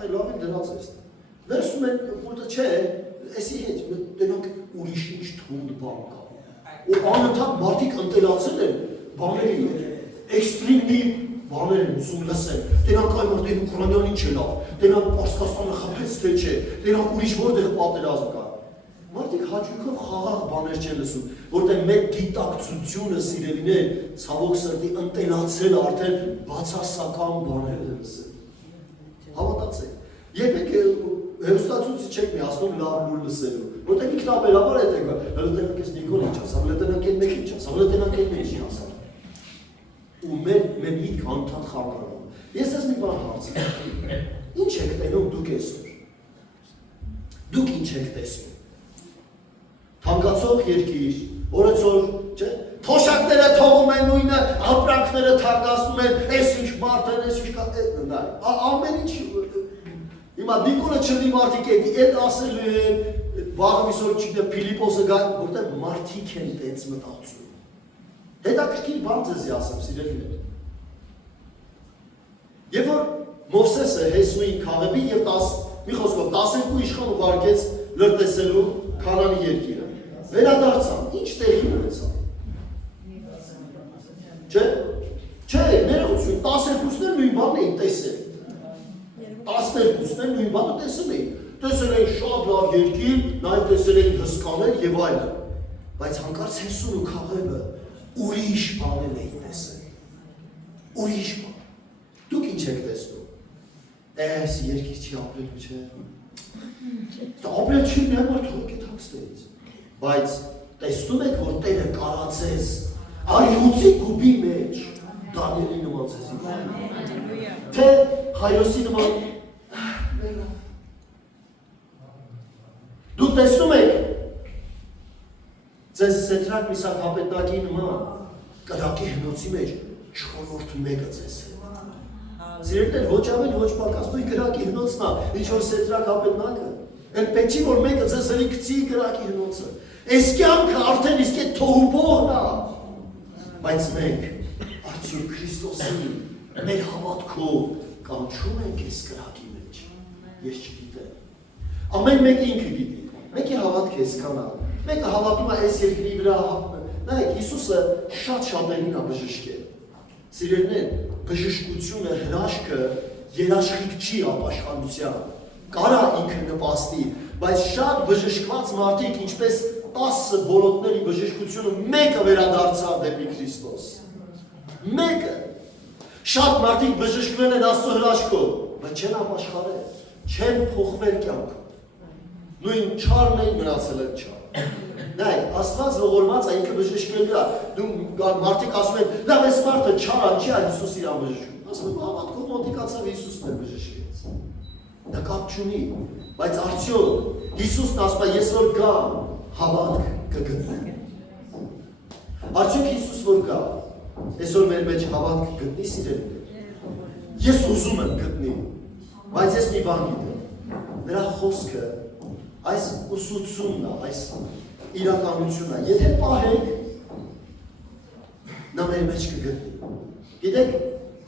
այ լավ են դրած ես։ Վերսում են, որտը չէ, էսի հետ, տնանք ուրիշ ինչ թունդ բան կա։ Ու անընդհատ մարդիկ ընտելացել են բաների, էքստրիմի բաներ են ուզում լսեն, տնանք այ մարդեն Ուկրաինան ինչ է լավ, տնանք Պարսկաստանը խփեց թե չէ, տնանք ուրիշ որտեղ պատերազմ կա։ Մարդիկ հաճույքով խաղաղ բաներ չեն լսում, որտեղ մեր գիտակցությունը սիրելիներ ցավոք սրտի ընտելացել արդեն բացասական բաներ են լսել։ Հավատացեք, երբեք հերոստացույցի չեք միացնում լավ լուր լսելու, որտեղ ինքնաբերաբար է տեկը, հələ տենակ ես Նիկոլ ինչ ասավ, հələ տենակ են մեկ ինչ ասավ, հələ տենակ են մեկ ինչ ասավ։ Ու մեր միտք անընդհատ խանգարում։ Ես ես մի բան հարցնեմ, ինչ եք տենում դուք այսօր։ Դուք ինչ եք տեսնում։ Թանկացող երկիր, օրեցօր, չէ՞, թոշակները թողում են նույնը, ապրանքները թանկացնում են, այս ինչ մարդ են, այս ինչ կա, ամեն ինչ Հիմա Նիկոլը չլի մարդիկ էդ ասելու են, վաղը միսոր չիտնե Փիլիպոսը գա, որտեղ մարդիկ են տենց մտածում։ Հետաքրքիր բան ձեզի ասեմ, սիրելիներ։ Երբ որ Մովսեսը Հեսուին Քալեբին եւ մի խոսքով 12 իշխան ուղարկեց լրտեսելու Քանանի երկիրը, վերադարձան, ինչ տեղի ունեցավ։ Չէ, ներողություն, 12-ն էլ նույն բանն էին տեսել։ 12-ն էլ նույն բանը տեսել էին։ Տեսել էին շատ լավ երկիր, նաև տեսել էին հսկաներ եւ այլն։ Բայց հանկարծ Հեսուն ու Քալեբը ուրիշ բաներ էին տեսել։ Ուրիշ բան։ Դուք ինչ եք տեսնում։ Այս երկիր չի ապրելու, չէ։ Ապրել չի նույնիսկ թողեք այդ հագստերից։ Բայց տեսնում եք, որ Տերը կարածես արյուծի գուբի մեջ Դանիելի նման ձեզի։ Թե Հայրոսի նման Դուք տեսնում եք ձեզ Սեդրակ Միսակ Հապետնակի նման կրակի հնոցի մեջ 4-րդ մեկը ձեզ է։ Սիրելիներ, ոչ ավել, ոչ պակաս, նույն կրակի հնոցն է, ինչ որ Սեդրակ Հապետնակը, այն պետք չի, որ մեկը ձեզ հերի գցի կրակի հնոցը։ Այս կյանքը արդեն իսկ այդ թոհուբողն է։ Բայց մենք արդյոք Քրիստոսին մեր հավատքով կանչում ենք այս կրակի մեջ։ Ես չգիտեմ։ Ամեն մեկը ինքը գիտի։ Մեկի հավատքը այսքան է։ Մեկը հավատում է այս երկրի վրա։ Նայեք, Հիսուսը շատ-շատերին է բժշկել։ Սիրելիներ, բժշկությունը, հրաշքը երաշխիք չի ապաշխարության։ Կարա ինքը նպաստի, բայց շատ բժշկված մարդիկ, ինչպես 10 բոլոտների բժշկությունը մեկը վերադարձավ դեպի Քրիստոս։ Մեկը։ Շատ մարդիկ բժշկվել են Աստծո հրաշքով, բայց չեն ապաշխարել, չեն փոխվել կյանքը։ Նույն չարն էին մնացել են չար։ Նայեք, Աստված ողորմած է ինքը բժշկելու է։ Դու մարդիկ ասում են, լավ այս մարդը չար է, չի Հիսուս իրան բժշկում։ Ասում եմ, հավատքով մոտիկացավ Հիսուսն է բժշկեց։ Դա կապ չունի, բայց արդյոք Հիսուսն ասում է, ես որ գամ, հավատք կգտնի։ Արդյոք Հիսուս որ գա, այսօր մեր մեջ հավատք գտնի սիրելիներ։ Ես ուզում եմ գտնի, բայց ես մի բան գիտեմ։ Նրա խոսքը այս ուսուցումն է, այս իրականությունն է։ Եթե պահենք, նա մեր մեջ կգտնի։ Գիտեք,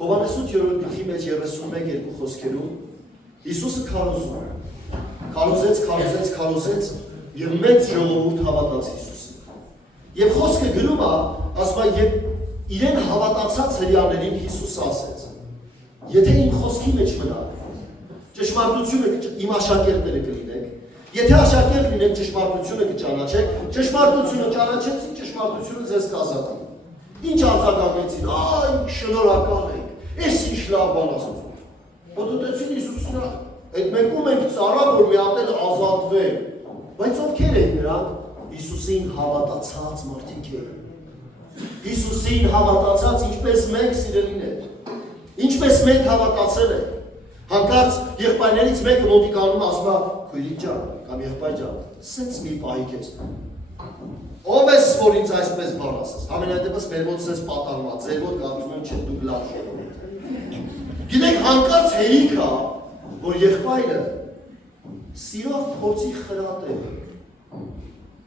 Հովհաննես 8-րդ մեջ 31-2 խոսքերում Հիսուսը քարոզեց եւ մեծ ժողովուրդ հավատաց Հիսուսին։ Եվ խոսքը գրում է, ասում է, եւ իրեն հավատացած հրեաներին Հիսուս ասեց. Եթե իմ խոսքի մեջ մնաք, ճշմարտությունը իմ աշակերտները կլինեք, եթե աշակերտ լինեք ճշմարտությունը կճանաչեք, ճշմարտությունը ճանաչեցին, ճշմարտությունը ձեզ կազատի։ Ինչ արձագանքեցին, այ շնորհակալ ենք, այս ինչ լավ բան ասում։ Մոտեցին Հիսուսին, այդ մեկում ենք ծառա, որ մի հատ էլ ազատվենք, բայց ովքեր են նրանք? Հիսուսին հավատացած մարդիկ են։ Հիսուսին հավատացած, ինչպես մենք սիրելիներ, ինչպես մենք հավատացել ենք։ Հանկարծ եղբայրներից մեկը մոտիկանում ասում է, քույրիկ ջան, կամ եղբայր ջան, սենց մի պահի քեզ։ Ով ես, որ ինձ այսպես բան ասես։ Ամենայդեպս մեր մոտ սենց պատահված, ձեր մոտ կարծում եմ չէ դուք լավ ժողովուրդ։ Գիտեք, հանկարծ հերիք է, որ եղբայրը սիրով փորձի խրատել։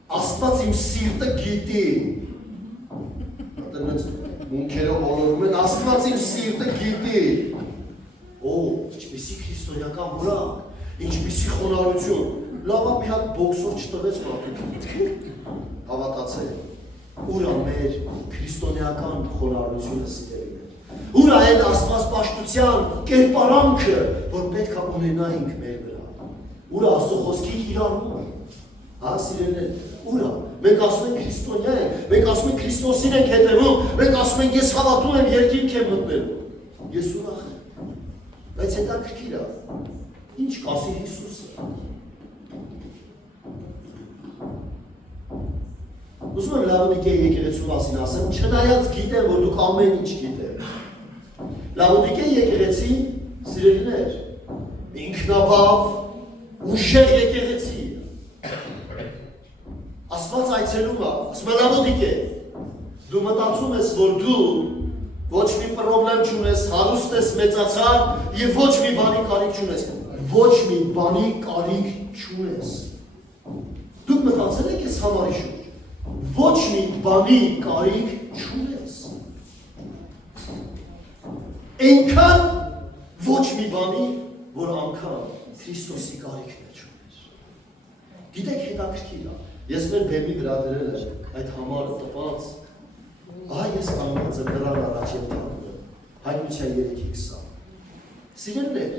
Աստված իմ սիրտը գիտի։ Ատենից մունքերը ոլորում են, Աստված իմ սիրտը գիտի։ Օ, ինչպիսի քրիստոնեական որակ, ինչպիսի խոնարհություն։ Լավա մի հատ բոքսով չտվեց մարդու հավատացել։ Ուրա մեր քրիստոնեական խոնարհությունը սիրելիներ։ Ուրա այն Աստված պաշտության կերպարանքը, որ պետք է ունենայինք մեր վրա։ Ուրա Աստծո խոսքի կիրառումը։ Հա, սիրելիներ, ուրա։ Մենք ասում ենք քրիստոնյա ենք, մենք ասում ենք Քրիստոսին ենք հետևում, մենք ասում ենք ես հավատում եմ երկինք եմ մտնելու։ Ես ուրախ եմ։ Բայց հետաքրքիր է։ Ինչ կասի Հիսուսը։ Ուզում եմ Լավոդիկեի եկեղեցու մասին ասեմ, չնայած գիտեմ, որ դուք ամեն ինչ գիտեք։ Լավոդիկեի եկեղեցին, սիրելիներ, ինքնաբավ, ուժեղ եկեղեցի։ Աստված այցելում է, ասում է Լավոդիկե, դու մտածում ես, որ դու ոչ մի պրոբլեմ չունես, հարուստ ես, մեծացար և ոչ մի բանի կարիք չունես, ոչ մի բանի կարիք չունես։ Դուք մտածել եք ես համարի շուրջ, ոչ մի բանի կարիք չունես։ Այնքան ոչ մի բանի, որ անգամ Քրիստոսի կարիքն է չունես։ Գիտեք հետաքրքիր է, ես մեր բեմի վրա դրել եմ այդ համարը տպած, ես կանգնած եմ նրան առաջ և թարում եմ, հայտնության 3:20։ Սիրելիներ,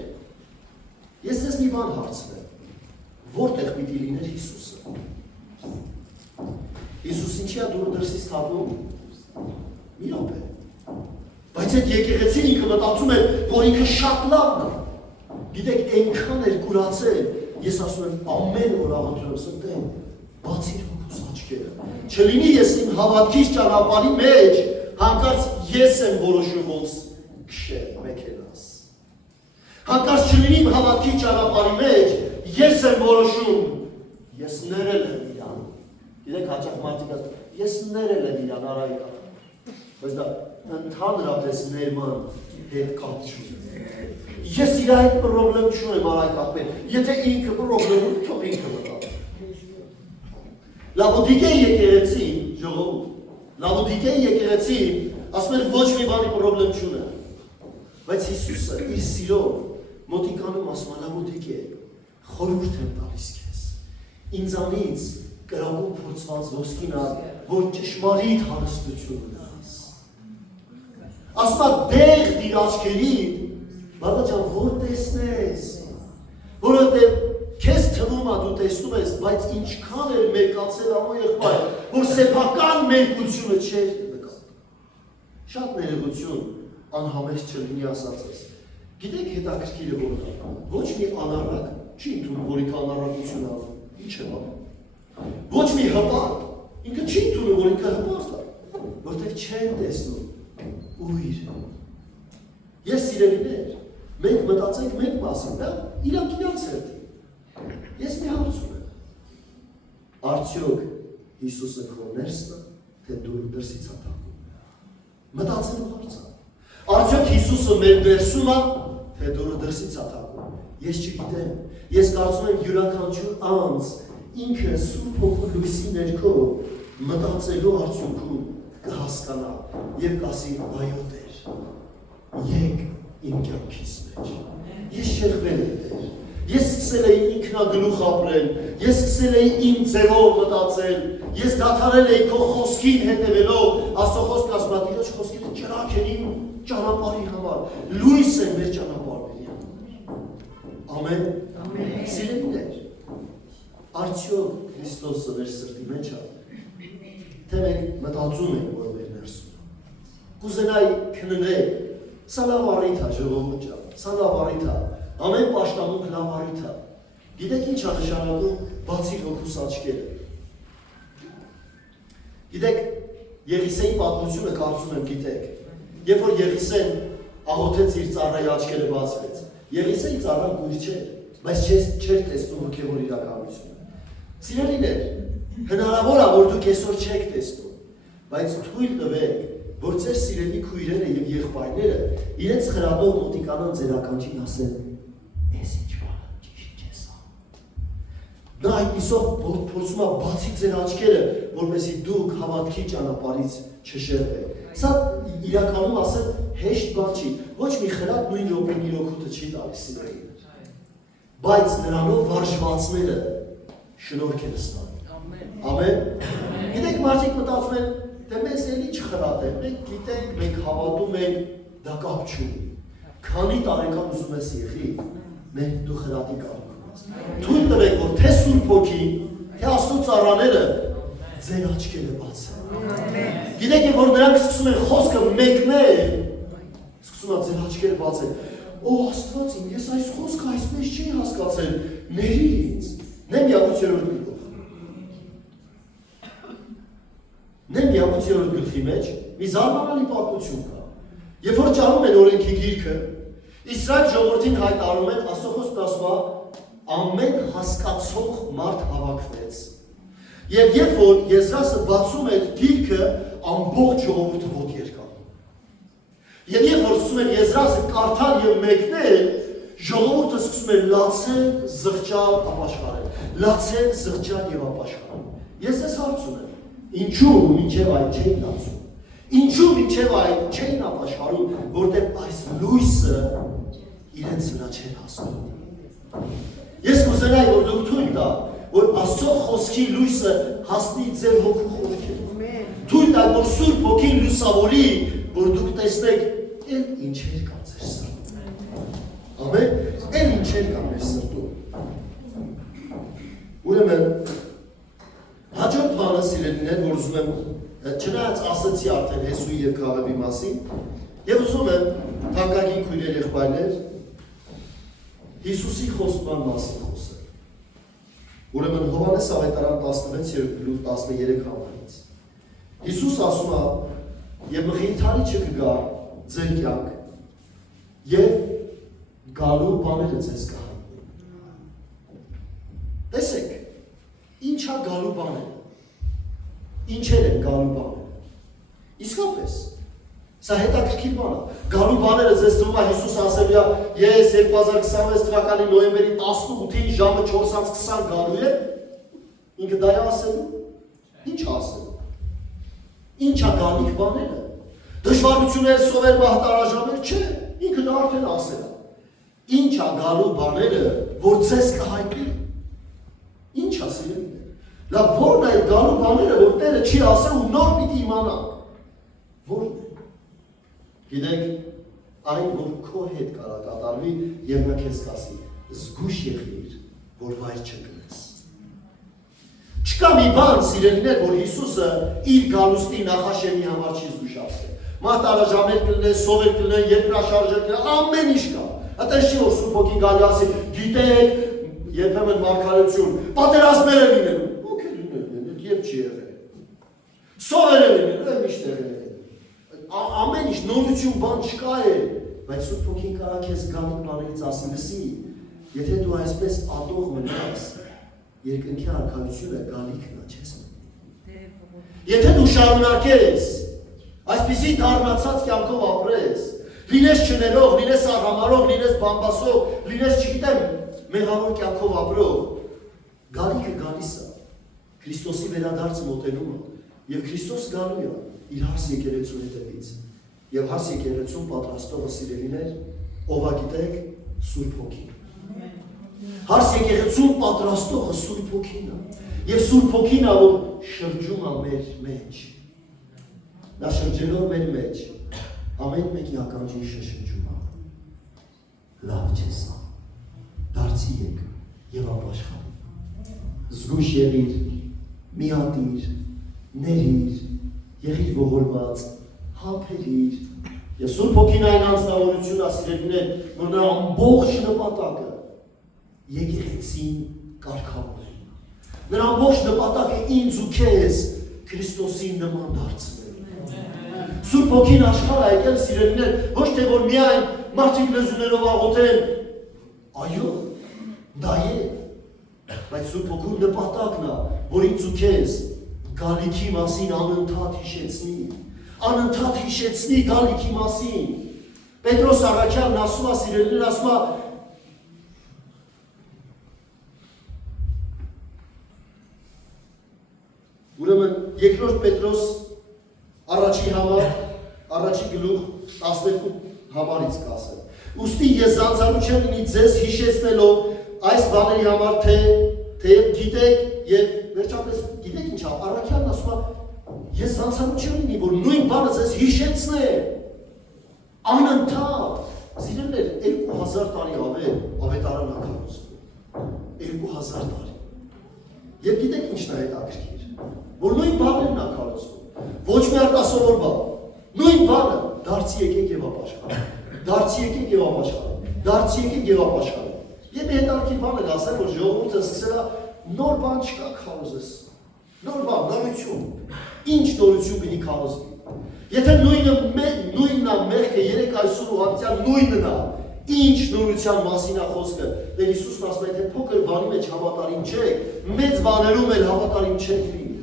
ես ձեզ մի բան հարցնեմ, որտեղ պիտի լիներ Հիսուսը։ Հիսուս ինչի է դուրը դրսից թափում։ Մի րոպե։ Բայց այդ եկեղեցին ինքը մտածում է, որ ինքը շատ լավն է։ Գիտեք, այնքան էր կուրացել, ես ասում եմ ամեն օր աղոթում սնտեմ, բացիր հոգուս աչքերը։ Չլինի ես իմ հավատքից ճանապարհի մեջ, հանկարծ ես եմ որոշում ոնց քշել մեքենաս։ Հանկարծ չլինի իմ հավատքի ճանապարհի մեջ, ես եմ որոշում, ես ներել եմ իրան։ Գիտեք, հաճախ մարդիկ ասում, ես ներել եմ իրան Արայիկա։ Բայց դա ընդհանրապես ներման հետ կապ չունի։ Ես իր այդ պրոբլեմ չունեմ Արայիկապեն, եթե ինքը պրոբլեմ ունի, թող ինքը մտածի։ Լավոդիկեի եկեղեցին, ժողովուրդ, Լավոդիկեի եկեղեցին, ասում են ոչ մի բանի պրոբլեմ չունեմ։ Բայց Հիսուսը իր սիրով մոտիկանում ասում է Լավոդիկե, խորհուրդ եմ տալիս քեզ։ Ինձանից կրակով փորձված ոսկին է, որ ճշմարիտ հարստություն ունես։ Ասում է դեղ դիր աչքերիդ, բաբա ջան, որ տեսնես, որովհետև քեզ թվում է դու տեսնում ես, բայց ինչքան էր մեկացել ամո եղբայր, որ սեփական մեկությունը չէր նկատում։ Շատ ներողություն անհամեստ չլինի ասածս։ Գիտեք հետաքրքիրը որ է, ոչ մի անառակ չի ընդունում, որ ինքը անառակություն անում, ինչ է բան։ Ոչ մի հպարտ, ինքը չի ընդունում, որ ինքը հպարտ է, որտեղ չեն տեսնում ույր։ Ես սիրելիներ, մենք մտածենք մենք մասին, դա իրանք իրանց հետ։ Ես մի հարցում եմ, արդյոք Հիսուսը քո ներսն է, թե դու դրսից հատակում։ Մտածելու հարց է։ Արդյոք Հիսուսը մեր ներսում է, թե դու դրսից հատակում։ Ես չգիտեմ, ես կարծում եմ յուրաքանչյուր անձ ինքը Սուրբ Հոգու լույսի ներքո մտածելու արդյունքում կհասկանա և կասի այո Տեր, եկ իմ կյանքիս մեջ։ Ես շեղվել եմ Տեր, ես սկսել էի ինքնագլուխ ապրել, ես սկսել էի իմ ձևով մտածել, ես դադարել էի քո խոսքին հետևելով, Աստծո խոսքն ասում է Տիրոջ խոսքերը ճրագ են իմ ճանապարհի համար, լույս են մեր ճանապարհների համար։ Ամեն։ Սիրելիներ, արդյոք Քրիստոսը մեր սրտի մեջ է, թե մենք մտածում ենք, որ մեր ներսում է։ Կուզենայի քննել, սա լավ առիթ է, ժողովուրդ ջան, սա լավ առիթ է, ամեն պաշտամունք լավ առիթ է։ Գիտեք ինչ է նշանակում բացի հոգուս աչքերը։ Գիտեք, Եղիսեի պատմությունը կարծում եմ գիտեք, երբ որ Եղիսեն աղոթեց իր ծառայի աչքերը բացվեց, Եղիսեի ծառան կույր չէր, բայց չէր տեսնում հոգևոր իրականությունը։ Սիրելիներ, հնարավոր է, որ դուք այսօր չեք տեսնում, բայց թույլ տվեք, որ ձեր սիրելի քույրերը և եղբայրները իրենց խրատով մոտիկանան ձեր ականջին ասեն, «Էս ինչ բան է, ճիշտ չես անում»։ Նա այդպիսով փորձում է բացի ձեր աչքերը, որպեսզի դուք հավատքի ճանապարհից չշեղվեք։ Սա իրականում ասել հեշտ բան չի, ոչ մի խրատ նույն րոպին իր օգուտը չի տալիս սիրելի։ Բայց նրանով վարժվածները շնորհք են ստանում։ Ամեն։ Գիտեք, մարդիկ մտածում են, դե մեզ էլի չխրատ է, մենք գիտենք, մենք հավատում ենք, դա կապ չունի։ Քանի տարեկան ուզում ես եղի, մենք դու խրատի կարող ես։ Թույլ տվեք, որ թե Սուրբ Հոգին, թե Աստծո ծառաները ձեր աչքերը բացեն։ Գիտեք, որ նրանք սկսում են խոսքը մեկնել, սկսում է ձեր աչքերը բացել։ Օ, Աստված իմ, ես այս խոսքը այսպես չի հասկացել, ների ինձ։ Նեմիա 8-րդ գլխի մեջ մի զարմանալի պատմություն կա։ Երբ որ ճարում են օրենքի գիրքը, Իսրայել ժողովրդին հայտարարում են, Աստծո խոսքն ասում է, ամեն հասկացող մարդ հավաքվեց։ Եվ երբ որ Եզրասը բացում էր գիրքը, ամբողջ ժողովուրդը ոտքի էր կանգնում։ Եվ երբ որ սկսում են Եզրասը կարդալ եւ մեկնել, ժողովուրդը սկսում էր լացել, զղջալ, ապաշխարել։ Լացել, զղջալ եւ ապաշխարել։ Ես ես հարց ունեմ, ինչու մինչև այդ չէին լացում։ Ինչու մինչև այդ չէին ապաշխարում, որտեղ այս լույսը իրենց վրա չէր հասնում։ Ես կուզենայի, որ դուք թույլ տա, որ Աստծո խոսքի լույսը հասնի ձեր հոգու խորքին։ Թույլ տա, որ Սուրբ Հոգին լուսավորի, որ դուք տեսնեք, էլ ինչեր կա ձեր սրտում։ Ամեն, էլ ինչեր կա մեր սրտում։ Ուրեմն, հաջորդ բանը սիրելիներ, որ ուզում եմ, չնայած ասացի արդեն Հեսուի և Քալեբի մասին, և ուզում եմ թանկագին քույրեր եղբայրներ Հիսուսի խոստման մասին խոսել։ Ուրեմն Հովհաննես ավետարան 16:13 համարից։ Հիսուս ասում է, և մխիթարի չկգա ձեր կյանք, և գալու բաները ձեզ կհայտնի։ Տեսեք, ինչ է գալու բաները։ Ինչեր են գալու բաները։ Իսկապես, սա հետաքրքիր բան է։ Գալու բաները ձեզ թվում է Հիսուս ասել է, ես 2026 թվականի նոյեմբերի 18-ին ժամը 4:20 գալու է։ Ինքը դա է ասելու։ Ինչ է ասելու։ Ինչ է գալիք բաները։ Դժվարություններ, սովեր մահտարաժամեր, չէ, ինքը դա արդեն ասել է։ Ինչ է գալու բաները, որ ձեզ կհայտնի։ Ինչ է սիրել։ Լավ, որն է գալու բաները, որ Տերը չի ասել ու նոր պիտի իմանանք։ Որն է։ Գիտեք, այն, որ քո հետ կարա կատարվի և նա քեզ կասի, զգուշ եղիր, որ վայր չգնես։ Չկա մի բան, սիրելիներ, որ Հիսուսը իր գալուստի նախաշեմի համար չի զգուշացրել։ Մահտարաժամեր կլինեն, սովեր կլինեն, երկրաշարժեր կլինեն, ամեն ինչ կա։ Այդպես չի, որ Սուրբ Հոգին գալի ասի, գիտեք, երբեմն մարգարեություն, պատերազմներ են լինելու։ Երբ չի եղել։ Սովեր է լինել, այլ միշտ եղել է։ Ամեն ինչ նորություն բան չկա է, բայց Սուրբ Հոգին կարա քեզ գալիք բաներից ասի, լսի, եթե դու այսպես ատող մնաս, երկնքի արքայությունը գալիքն է, չես մնի։ Եթե դու շարունակես, այսպիսի դառնացած կյանքով ապրես, լինես չներող, լինես աղամարող, լինես բամբասող, լինես չգիտեմ, մեղավոր կյանքով ապրող, գալիքը գալիս է։ Քրիստոսի վերադարձը մոտենում է, և Քրիստոս գալու է իր հարս եկեղեցու հետևից, և հարս եկեղեցուն պատրաստողը սիրելիներ, ով է գիտեք, Սուրբ Հոգին։ Հարս եկեղեցուն պատրաստողը Սուրբ Հոգին է, և Սուրբ Հոգին է, որ շրջում է մեր մեջ։ Նա շրջելով մեր մեջ, ամեն մեկի ականջին շշնջում է։ Լավ չես ա, դարձի եկ և ապաշխարի։ Զգուշ եղիր, միատիր, ներիր, եղիր ողորմած, հապերիր, և Սուրբ Հոգին այն անձնավորություն ասիրելիներ, որ նրա ամբողջ նպատակը եկեղեցին կարգավորել։ Նրա ամբողջ նպատակը ինձ ու քեզ Քրիստոսին նման դարձնել։ Սուրբ Հոգին աշխարհ է եկել սիրելիներ, ոչ թե որ միայն մարդիկ լեզուներով աղոթեն, այո, դա է, բայց Սուրբ Հոգու նպատակն է, որ ինձ ու քեզ գալիքի մասին անընդհատ հիշեցնի գալիքի մասին։ Պետրոս առաքյալն ասում է, սիրելիներ, ասում է, Ուրեմն երկրորդ Պետրոս առաջի համար, առաջի գլուխ 12 համարից կասեմ։ Ուստի ես զանցալու չեմ լինի ձեզ հիշեցնելով այս բաների համար, թե գիտեք և վերջապես գիտեք ինչ առաքյալն ասում է, ես զանցալու չեմ լինի, որ նույն բանը ձեզ հիշեցնեմ, անընդհատ, սիրելիներ, 2000 տարի ավետարան ա քարոզվում, 2000 տարի, և գիտեք ինչն է հետաքրքիր, որ նույն բաներն ա քարոզվում, ոչ մի արտասովոր բան, նույն բանը, դարձի եկեք և ապաշխարեք, դարձի եկեք և ապաշխարեք, դարձի եկեք և ապաշխարեք, և հետաքրքիր բան էլ ասեմ, որ ժողովուրդը սկսել է նոր բան չկա քարոզես, նոր բան, նորություն, ինչ նորություն գնի քարոզվի, եթե նույնն է մեղքը երեք այսօր ուղղակցության նույնն է, ինչ նորության մասին է խոսքը, դեր Հիսուսն ասում է, թե փոքր բանի մեջ հավատարիմ չեք, մեծ բաներում էլ հավատարիմ չեք լինի,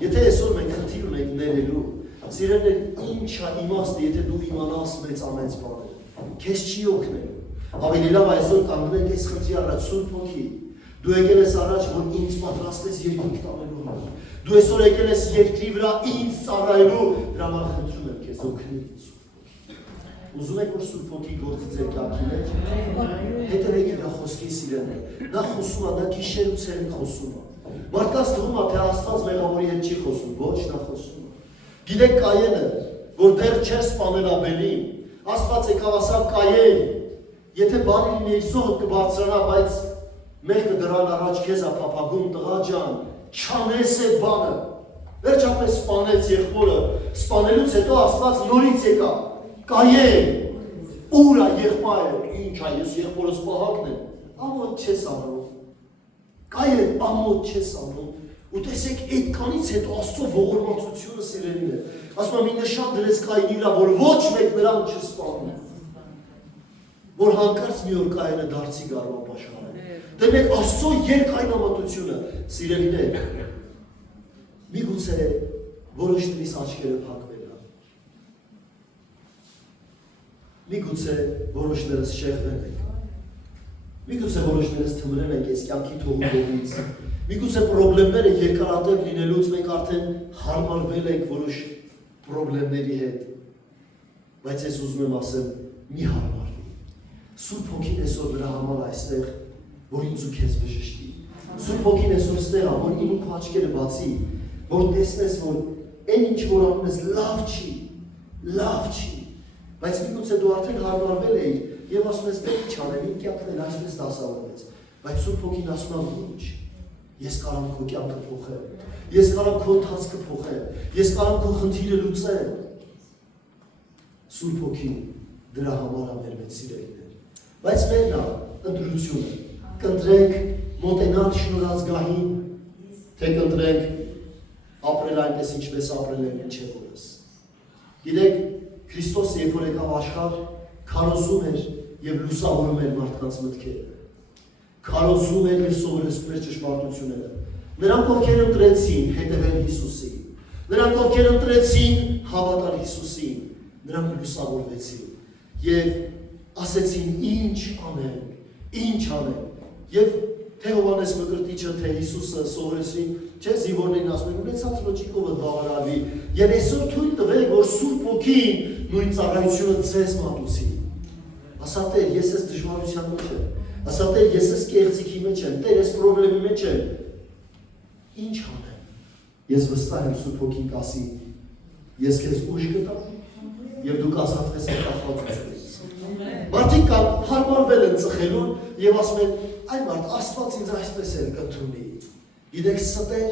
եթե այսօր մենք խնդիր ունենք ներելու, սիրելիներ, ինչ է իմաստը, եթե դու իմանաս մեծ բաներ, քեզ չի օգնելու, ավելի լավ այսօր կանգնենք այս խնդրի առաջ Սուրբ Հոգի, դու եկել ես առաջ, որ ինձ պատրաստ ես երկինք տանելու համար, դու այսօր եկել ես երկրի վրա ինձ ծառայելու, դրա համար խնդրում եմ քեզ օգնել Սուրբ Հոգի։ Ուզում եք որ Սուրբ Հոգի գործի ձեր կյանքի մեջ, հետևեք իր խոսքի սիրելիներ, նա խոսում է, նա գիշեր ու ցերեկ խոսում է, մարդկանց թվում է, թե Աստված մեղավորի հետ չի խոսում, ոչ, նա խոսում է։ Գիտեք Կայենը, որ դեռ չէր սպանել Աբելին, Աստված եկավ ասավ Կայեն, եթե բարի լինի սողդ կբարձրանա, բայց մեղքը դրան առաջ քեզ ա փափագում տղա ջան, չանես այդ բանը, վերջապես սպանեց եղբորը, սպանելուց հետո Աստված նորից եկա, Կայեն, ուր ա եղբայրը, ինչ ա ես եղբորս պահակն եմ, ամոթ չես անում, Կայեն ամոթ չես անում, ու տեսեք այդքանից հետո Աստծո ողորմածությունը սիրելին է, ասում մի նշան դրեց Կայենի վրա, որ ոչ մեկ նրան չսպանում, որ հանկարծ մի օր Կայենը դարձի գարու ապաշխարել, դեմեք Աստծո երկայնամտությունը, սիրելիներ, միգուցե որոշներիս աչքերը փակվել է, միգուցե որոշներս շեղվել ենք, միգուցե որոշներս թմրել ենք այս կյանքի թողուտողից, միգուցե պրոբլեմները երկարատև լինելուց մենք արդեն հարմարվել ենք որոշ պրոբլեմների հետ, բայց ես ուզում եմ ասեմ, մի հարմարվի, Սուրբ Հոգին այսօր նրա համար այստեղ, որ ինձ ու քեզ բժշկի, Սուրբ Հոգին այսօր ստեղ է, որ իմ ու քո աչքերը բացի, որ տեսնես, որ այն ինչ որ անում ես լավ չի, բայց միգուցե դու արդեն հարմարվել էիր և ասում ես դե ինչ անեմ, իմ կյանքն էլ այսպես դասավորվեց, բայց Սուրբ Հոգին ասում է ոչ, ես կարամ քո կյանքը փոխեմ, ես կարամ քո ընթացքը փոխեմ, ես կարամ քո խնդիրը լուծեմ, Սուրբ Հոգին դրա համար է մեր մեծ սիրելիներ, բայց մերն է ընտրությունը, կընտրենք մոտենալ շնորհազգահին, թե կընտրենք ապրել այնպես ինչպես ապրել են մինչև օրս։ Գիտեք, Քրիստոս երբ որ եկավ աշխարհ, քարոզում էր և լուսավորում էր մարդկանց մտքերը, քարոզում էր և սովորեցնում էր ճշմարտությունները։ Նրանք ովքեր ընտրեցին հետևել Հիսուսին, նրանք ովքեր ընտրեցին հավատալ Հիսուսին, նրանք լուսավորվեցին և ասեցին ինչ անենք, և թե Հովհաննես Մկրտիչը, թե Հիսուսը սովորեցին, չէ զինվորներին ասում են, ունեցած լոճիկովը բավարարվի, և այսօր թույլ տվեք, որ Սուրբ Հոգին նույն ծառայությունը ձեզ մատուցի։ Ասա Տեր, ես ես դժվարության մեջ եմ, ասա Տեր, ես ես կեղծիքի մեջ եմ, Տեր, ես պրոբլեմի մեջ եմ, ինչ անեմ, ես վստահ եմ Սուրբ Հոգին կասի, ես քեզ ուժ կտամ, և դու կազատվես այդ կախվածությունից։ Մարդիկ հարմարվել են ծխելուն և ասում են, այ մարդ, Աստված ինձ այսպես էլ կընդունի։ Գիտեք ստեր,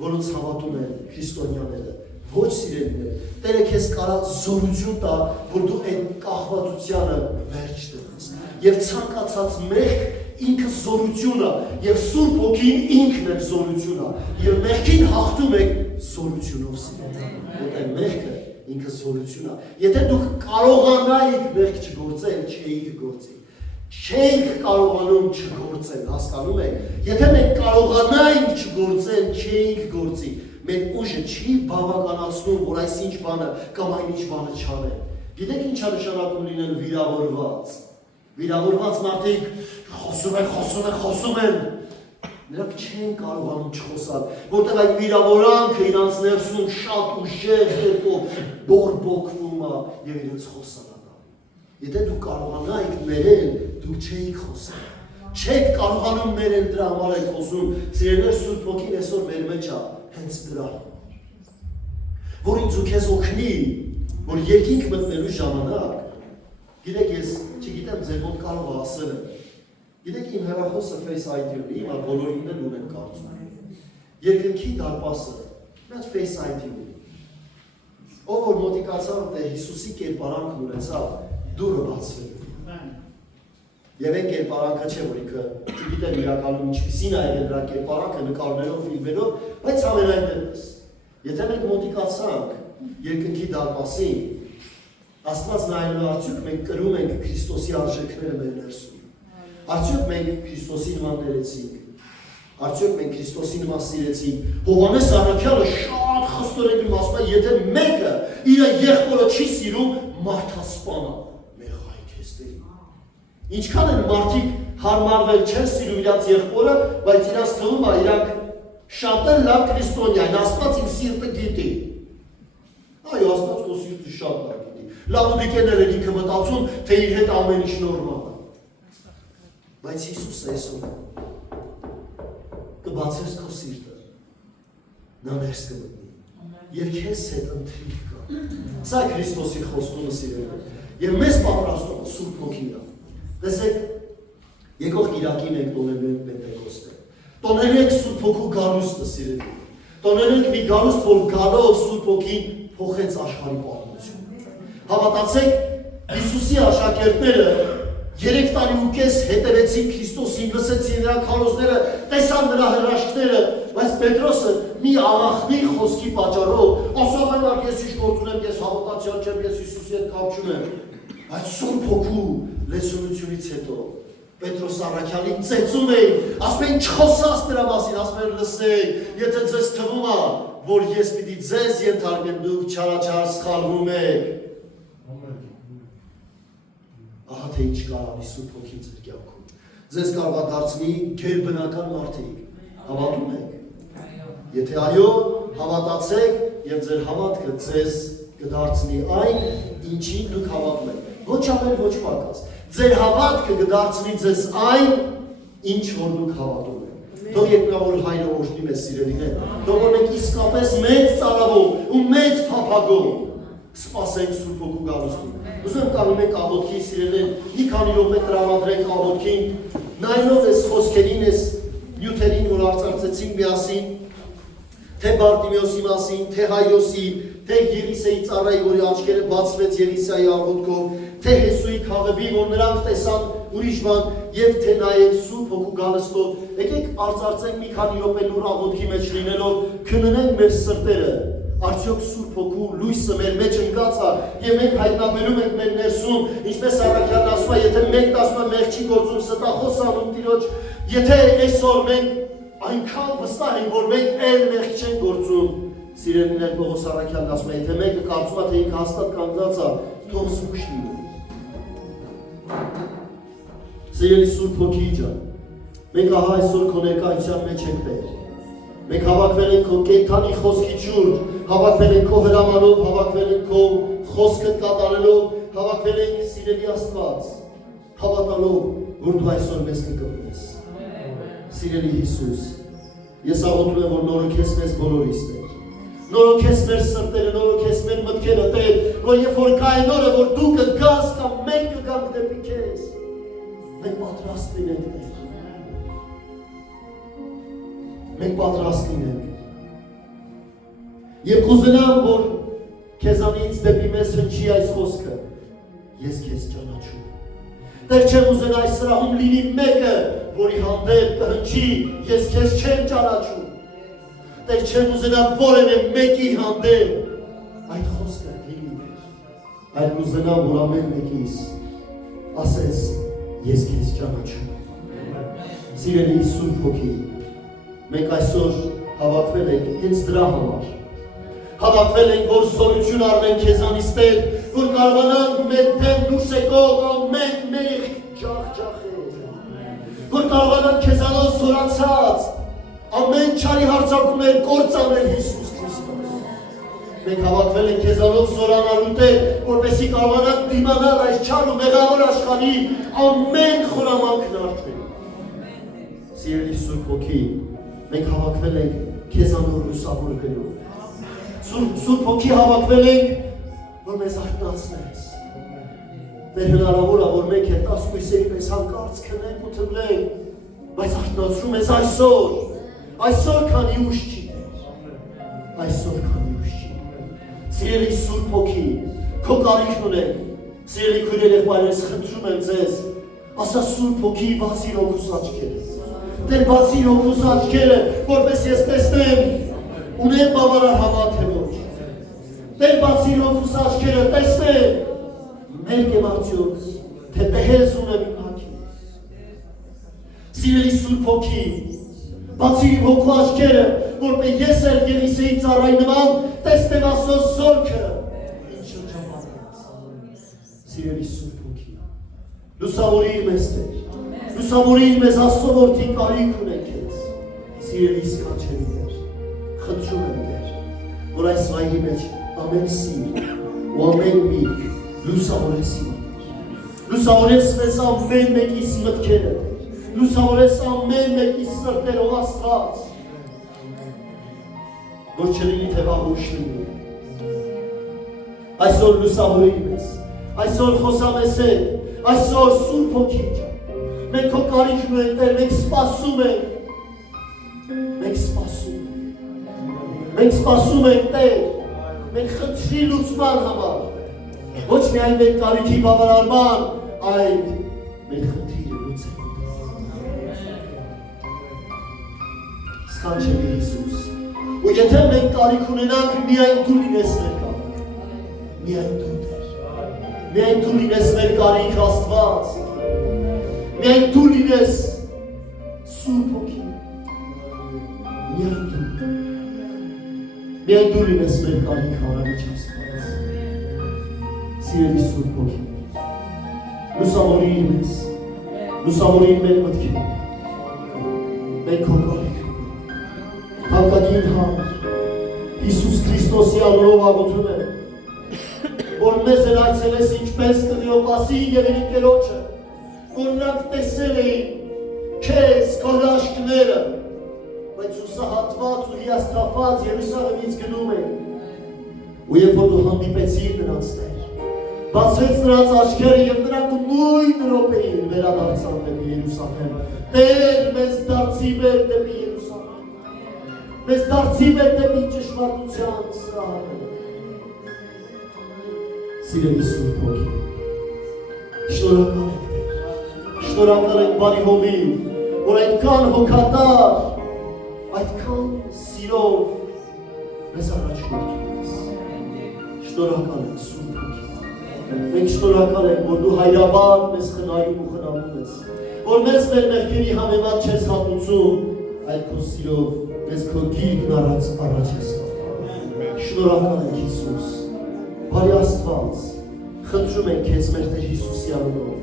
որոնց հավատում են քրիստոնյաները, ոչ սիրելիներ, Տերը քեզ կարա զորություն տա, որ դու այդ կախվածությանը վերջ տվես։ Եվ ցանկացած մեղք ինքը զորություն է, և Սուրբ Հոգին ինքն է զորություն է, և մեղքին հաղթում եք զորությունով սիրելիներ։ Որտեղ մեղքը ինքը զորություն է։ Եթե դուք կարողանայիք մեղք չգործել, չէիք գործի։ Չենք կարողանում չգործել, հասկանում եք։ Եթե մենք կարողանայինք չգործել, չէինք գործի։ Մեր ուժը չի բավականացնում, որ այսինչ բանը կամ այնինչ բանը չանեն։ Գիտեք ինչ է նշանակում լինել վիրավորված։ Վիրավորված մարդիկ խոսում են, Նրանք չեն կարողանում չխոսալ, որտեղ այդ վիրավորանքը իրանց ներսում շատ ուժեղ երբով բորբոքվում է եւ իրենց խոսալը։ Եթե դուք կարողանայիք ներել, դուք չէիք խոսել։ Չեք կարողանում ներել, դրա համար եք խոսում։ Սիրելիներ, Սուրբ Հոգին այսօր մեր մեջ է հենց դրա համար։ Որ ինձ ու քեզ օգնի, որ երկինք մտնելու ժամանակ, գիտեք, ես չգիտեմ ձեր մոտ կարող է ասել եմ։ Գիտեք, իմ հեռախոսը Face ID-ն է, հիմա բոլորին էլ ունեն կարծում։ Երկնքի դարպասը, նա Face ID-ն է։ Ով որ մոտիկացավ, թե Հիսուսի կերպարանքն ունեցավ, դուրը բացվելու։ Եվ այն կերպարանքը չէ, որ ինքը չգիտեմ իրականում ինչպիսին է եղել դրա կերպարանքը նկարներով, ֆիլմերով, բայց ամենայն դեպս։ Եթե մենք մոտիկացանք երկնքի դարպասին, Աստված նայելու արդյոք մենք կրում ենք Քրիստոսի արժեքները մեր ներսում։ Արդյոք մենք Քրիստոսի նման ներեցինք։ Արդյոք մենք Քրիստոսի նման սիրեցինք։ Հովհաննես առաքյալը շատ խստորեն ասում է, եթե մեկը իր եղբորը չի սիրում, մարդասպան է։ Մեղայք ես դեր։ Ինչքան են մարդիկ հարմարվել չեն սիրում իրաց եղբորը, բայց իրանց թվում է իրանք շատ են լավ քրիստոնյա են, Աստված իմ սիրտը գիտի։ Այո, Աստված քո սիրտը շատ լավ գիտի։ Լավոդիկեներ են ինքը մտածում, թե իր հետ ամեն ինչ նորմալ է։ Բայց Հիսուսը այսօր կբացես քո սիրտը, նա ներս կմտնի եւ քեզ հետ ընթրիք կա։ Սա Քրիստոսի խոստումը սիրելիներ։ Եվ մեզ պատրաստում է Սուրբ Հոգին։ Տեսեք, եկող Կիրակին ենք տոնելու ենք Պենտեկոստե։ Տոնել ենք Սուրբ Հոգու գալուստը սիրելիներ։ Տոնել ենք մի գալուստ, որ գալով Սուրբ Հոգին փոխեց աշխարհի պատմությունը։ Հավատացեք, Հիսուսի աշակերտները 3 տարի ու կես հետևեցին Քրիստոսին, լսեցին նրա քարոզները, տեսան նրա հրաշքները, բայց Պետրոսը մի աղախնի խոսքի պատճառով ասում է, ես ինչ գործ ունեմ, ես հավատացյալ չեմ, ես Հիսուսի հետ կապ չունեմ։ Բայց Սուրբ Հոգու լեցունությունից հետո Պետրոս առաքյալին ծեծում էին, ասում էին չխոսաս դրա մասին, ասում էին լսեք, եթե ձեզ թվում է, որ ես պիտի ձեզ ենթարկեմ, դուք չարաչար սխալվում եք։ Ահա թե ինչ կարանի Սուրբ Հոգին ձեր կյանքում։ Ձեզ կարող է դարձնի գերբնական մարդիկ։ Հավատում եք։ Եթե այո, հավատացեք եւ ձեր հավատքը ձեզ կդարձնի այն, ինչին դուք հավատում եք։ Ոչ ավել, ոչ պակաս։ Ձեր հավատքը կդարձնի ձեզ այն, ինչ որ դուք հավատում եք։ Թող երկնավոր Հայրը օրհնի մեզ սիրելիներ։ Թող որ մենք իսկապես մեծ ծարավով ու մեծ փափագով սպասենք Սուրբ Հոգու գալուստին։ Ուզում եմ կանում ենք աղոթքի սիրելիներ, մի քանի րոպե տրամադրենք աղոթքին, նայելով այս խոսքերին, այս նյութերին, որ արծարծեցինք միասին, թե Բարտիմեոսի մասին, թե Հայրոսի, թե Եղիսեի ծառայի, որի աչքերը բացվեց Եղիսեայի աղոթքով, թե Հեսուի քաղաքի, որ նրանք տեսան ուրիշ բան, եւ թե նաեւ Սուրբ Հոգու գալստով։ Եկեք արծարծենք մի քանի րոպե լուր աղոթքի մեջ լինելով, քննենք մեր սրտերը։ Արդյոք Սուրբ Հոգու լույսը մեր մեջ ընկած է եւ մենք հայտնաբերում ենք մեր ներսում, ինչպես առաքյալն ասում է, եթե մեկն ասում է մեղ չի գործում, ստախոս անում Տիրոջ, եթե այսօր մենք այնքան վստահ ենք, որ մենք այլ մեղ չենք գործում, սիրելիներ, Պողոս առաքյալն ասում է, եթե մեկը կարծում է, թե ինքը հաստատ կանգնած է, թող զգուշ լինի։ Սիրելի Սուրբ Հոգի ջան, մենք ահա այսօր քո ներկայության մեջ ենք Տեր։ Մենք հավաքվել ենք քո կենդանի խոսքի շուրջ, հավաքվել ենք քո հրամանով, հավաքվել ենք քո խոսքը կատարելով, հավաքվել ենք սիրելի Աստված, հավատալով, որ դու այսօր մեզ կգտնես։ Սիրելի Հիսուս, ես աղոթում եմ, որ նորոգես մեզ բոլորիս Տեր։ Նորոգես մեր սրտերը, նորոգես մեր մտքերը Տեր, որ երբ որ կա այն օրը, որ դու կգաս կամ մենք կգանք դեպի քեզ, մենք պատրաստ լինենք Տեր։ Մենք պատրաստ լինենք։ Եվ կուզենամ, որ քեզանից դեպի մեզ հնչի այս խոսքը, ես քեզ ճանաչում։ Տեր չեմ ուզենա այս սրահում լինի մեկը, որի հանդեպ կհնչի, ես քեզ չեմ ճանաչում։ Տեր չեմ ուզենա որևէ մեկի հանդեպ այդ խոսքը լինի Տեր։ Այլ կուզենամ, որ ամեն մեկիս ասես, ես քեզ ճանաչում։ Սիրելի Սուրբ Հոգի, մենք այսօր հավաքվել ենք հենց դրա համար։ Հավաքվել ենք, որ զորություն առնենք քեզանից Տեր, որ կարողանանք մեր դեմ դուրս եկող ամեն մեղք ջախջախել, որ կարողանանք քեզանով զորացած ամեն չարի հարձակումներ կործանել Հիսուս Քրիստոս։ Մենք հավաքվել ենք քեզանով զորանալու Տեր, որպեսզի կարողանանք դիմանալ այս չար ու մեղավոր աշխարհի ամեն խորամանքն արդեն։ Սիրելի Սուրբ Հոգի, մենք հավաքվել ենք քեզանով լուսավորվելու։ Սուրբ Հոգի հավաքվել ենք, որ մեզ արթնացնես։ Դեր հնարավոր է, որ մենք հետ ասկույսերի պես հանկարծ քնենք ու թվլենք, բայց արթնացրում ես այսօր քանի ուշ չի Տեր, այսօր քանի ուշ չի։ Սիրելի Սուրբ Հոգի, քո կարիքն ունենք, սիրելի քույրեր եղբայրերս, խնդրում եմ ձեզ, ասա Սուրբ Հոգի բացիր օգուս աչքերը, Տեր բացիր օգուս աչքերը, որպես ես տեսնեմ, ունեմ բավարար հավատ թե ոչ, Տեր բացիր օգուս աչքերը, տեսնեմ, Մենք եմ արդյոք, թե տեհեզ ունեմ իմ հագին։ Սիրելի Սուրբ Հոգի, բացիր իմ հոգու աչքերը, որպե ես էլ Ելիսեի ծառայի նման տեսնեմ Աստծո զորքը ինձ շրջապատած։ Սիրելի Սուրբ Հոգի, լուսավորիր մեզ Տեր, լուսավորիր մեզ Աստծո որդի կարիք ունենք քեզ։ Սիրելի սքանչելի Տեր, խնդրում եմ Տեր, որ այս վայրի մեջ ամեն սիր ու ամեն միք լուսավորես իմ լուսավորես մեզ ամեն մեկիս մտքերը, լուսավորես ամեն մեկիս սրտերով Աստված, որ չլինի թե վաղ ուշ լինի։ Այսօր լուսավորիր մեզ, այսօր խոսամես հետ, այսօր Սուրբ Հոգի ջան, մենք քո կարիքն ունենք Տեր, մենք սպասում ենք Տեր, մենք խնդրի լուծման համար, ոչ միայն մեր կարիքի բավարարման, այլ մեր խնդիրը լուծելու։ Սքանչելի Հիսուս, ու եթե մենք կարիք ունենանք, միայն դու լինես մեր կարիք, միայն դու Տեր, միայն դու լինես մեր կարիք Աստված, միայն դու լինես Սուրբ Հոգի, միայն դու լինես մեր կարիք Արարիչ Աստված։ Սիրելի Սուրբ Հոգի, լուսավորիր մեզ, լուսավորիր մեր մտքերը, մենք քո կարիք ունենք, թանկագին Հայր, Հիսուս Քրիստոսի անունով աղոթում եմ, որ մեզ էլ այցելես ինչպես Կլեոպասին եւ իր ընկերոջը, որ նրանք տեսել էին քեզ, քո հրաշքները, բայց հուսահատված ու հիասթափված Երուսաղեմից գնում էին, ու երբ որ դու հանդիպեցիր նրանց Տեր, բացվեց նրանց աչքերը և նրանք նույն րոպեին վերադարձան դեպի Երուսաղեմ։ Տեր, մեզ դարձի մեր դեպի Երուսաղեմ, մեզ դարձի մեր դեպի ճշմարտության սրահը։ Սիրելի Սուրբ Հոգի, շնորհակալ ենք Տեր, շնորհակալ ենք բարի Հովիվ, որ այդքան հոգատար, այդքան սիրով մեզ առաջնորդում ես։ Շնորհակալ ենք Սուրբ Հոգի։ Մենք շնորհակալ ենք, որ դու հայրաբար մեզ խնայում ու խնամում ես, որ մեզ մեր մեղքերի համեմատ չես հատուցում, այլ քո սիրով մեզ քո գիրկն առաջ ես տանում։ Շնորհակալ ենք Հիսուս, բարի Աստված, խնդրում ենք քեզ մեր Տեր Հիսուսի անունով,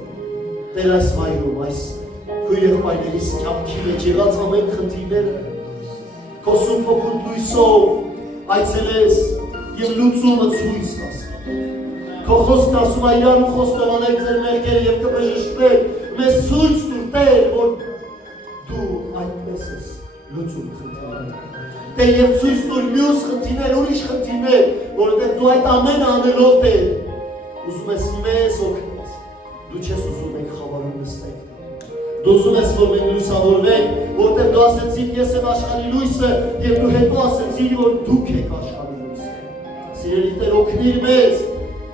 Տեր այս վայրում, այս քույր եղբայրներիս կյանքի մեջ եղած ամեն խնդիրները, քո Սուրբ Հոգու լույսով այցելես և լուծումը ցույց տաս։ Քո խոսքն ասում է իրար ու խոստովանեք ձեր մեղքերը և կբժշկվեք, մեզ ցույց տուր Տեր, որ դու այդպես ես լուծում խնդիրները։ Տեր և ցույց տուր մյուս խնդիրներ, ուրիշ խնդիրներ, որովհետև դու այդ ամենը անելով Տեր, ուզում ես մեզ օգնես, դու չես ուզում մենք խավարում նստենք։ Դու ուզում ես, որ մենք լուսավորվենք, որտեղ դու ասեցիր ես եմ աշխարհի լույսը, և դու հետո ասեցիր, որ դուք եք աշխարհի լույսը։ Սիրելի Տեր, օգնիր մեզ,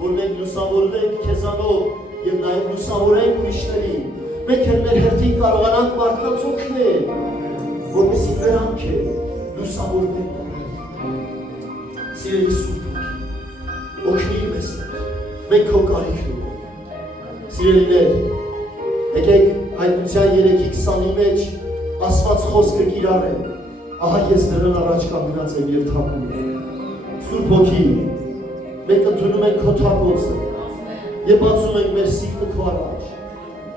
որ մենք լուսավորվենք քեզանով և նաև լուսավորենք ուրիշներին։ Մենք էլ մեր հերթին կարողանանք մարդկանց օգնել, որպեսզի նրանք էլ լուսավորվեն։ Սիրելի Սուրբ Հոգի, օգնիր մեզ, մենք քո կարիքն ունենք։ Սիրելիներ, եկեք Հայտնության 3:20-ի մեջ ասված խոսքը կիրառենք։ Ահա ես դրան առաջ կանգնած եմ և թափում եմ։ Սուրբ Հոգի, մենք ընդունում ենք քո թափոցը և բացում ենք մեր սիրտը քո առաջ։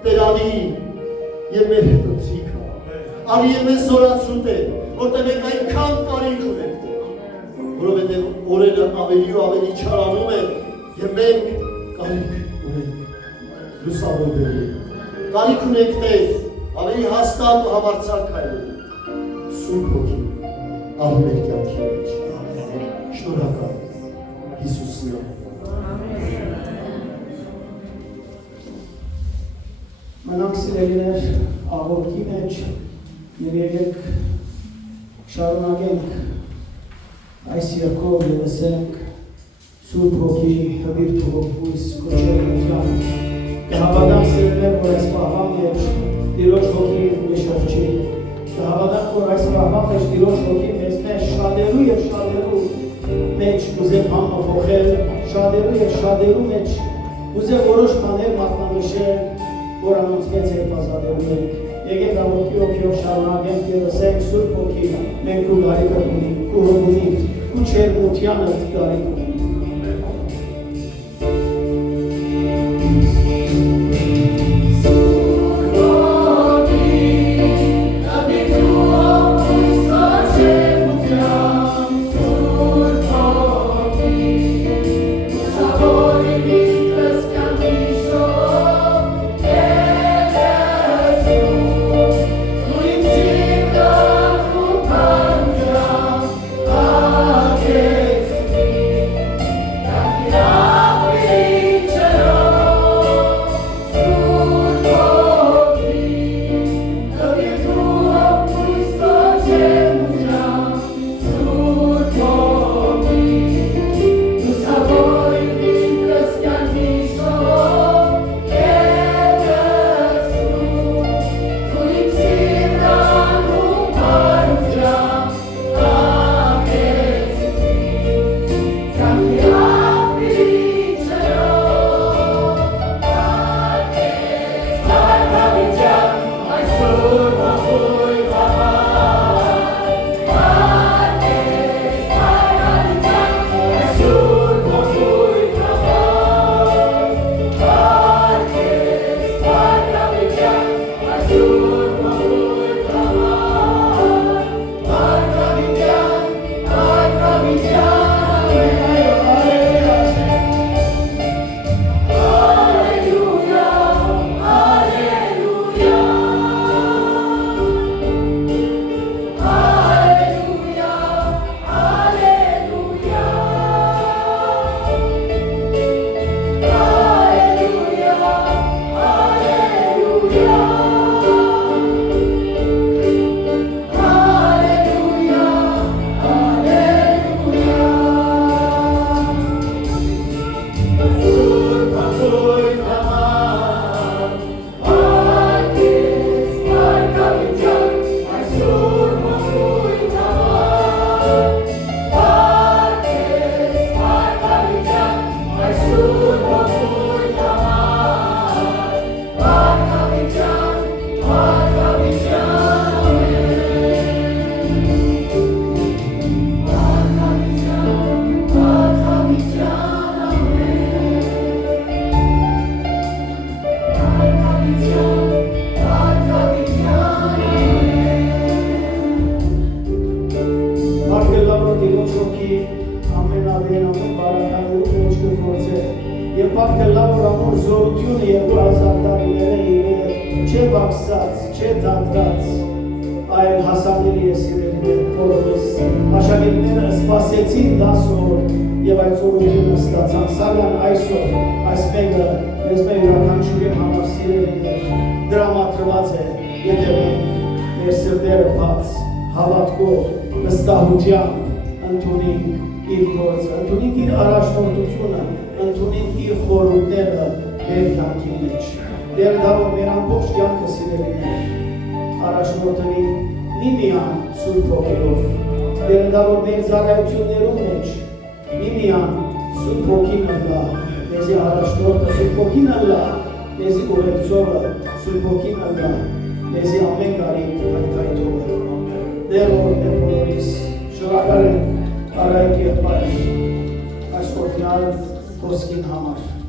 Տեր արի և մեր հետ ընթրիքը, արի և մեզ զորացրու Տեր, որտեղ եք այնքան կարիք ունեք Տեր, որովհետև օրերը ավելի ու ավելի չարանում են եւ մենք կարիք ունենք լուսավորվելու, կարիք ունենք Տեր ավելի հաստատ ու համարձակ քայլելու, Սուրբ Հոգի ահ մեր կյանքի մեջ, շնորհակալ Հիսուսի անունով։ Մնանք սիրելիներ աղոթքի մեջ եւ եկեք շարունակենք այս երկով եւ ասենք Սուրբ Հոգի հրավիրտ հոգուս կոչելության կհավատանք սիրելիներ որ այս պահվան մեջ Տիրոջ Հոգի մեջի կհավատանք որ այս պահվան մեջ Տիրոջ Հոգի մեզ մեջ շատերու եւ շատերու մեջ ուզեմ համախոհել շատերու եւ շատերու մեջ ուզեմ որոշ բաներ մատնանշել Որանոց մեծ հետազատելու ենք, եկեք աղոթքի հոգիով շարունակենք և ասենք Սուրբ Հոգի, մենք քո գարիկը ունենք, քո հոգ ունենք, քո չերմությանը գարիկ ունենք։ Շնորհակալ ենք Արայք եղբայր այս օրհնյալ խոսքին համար։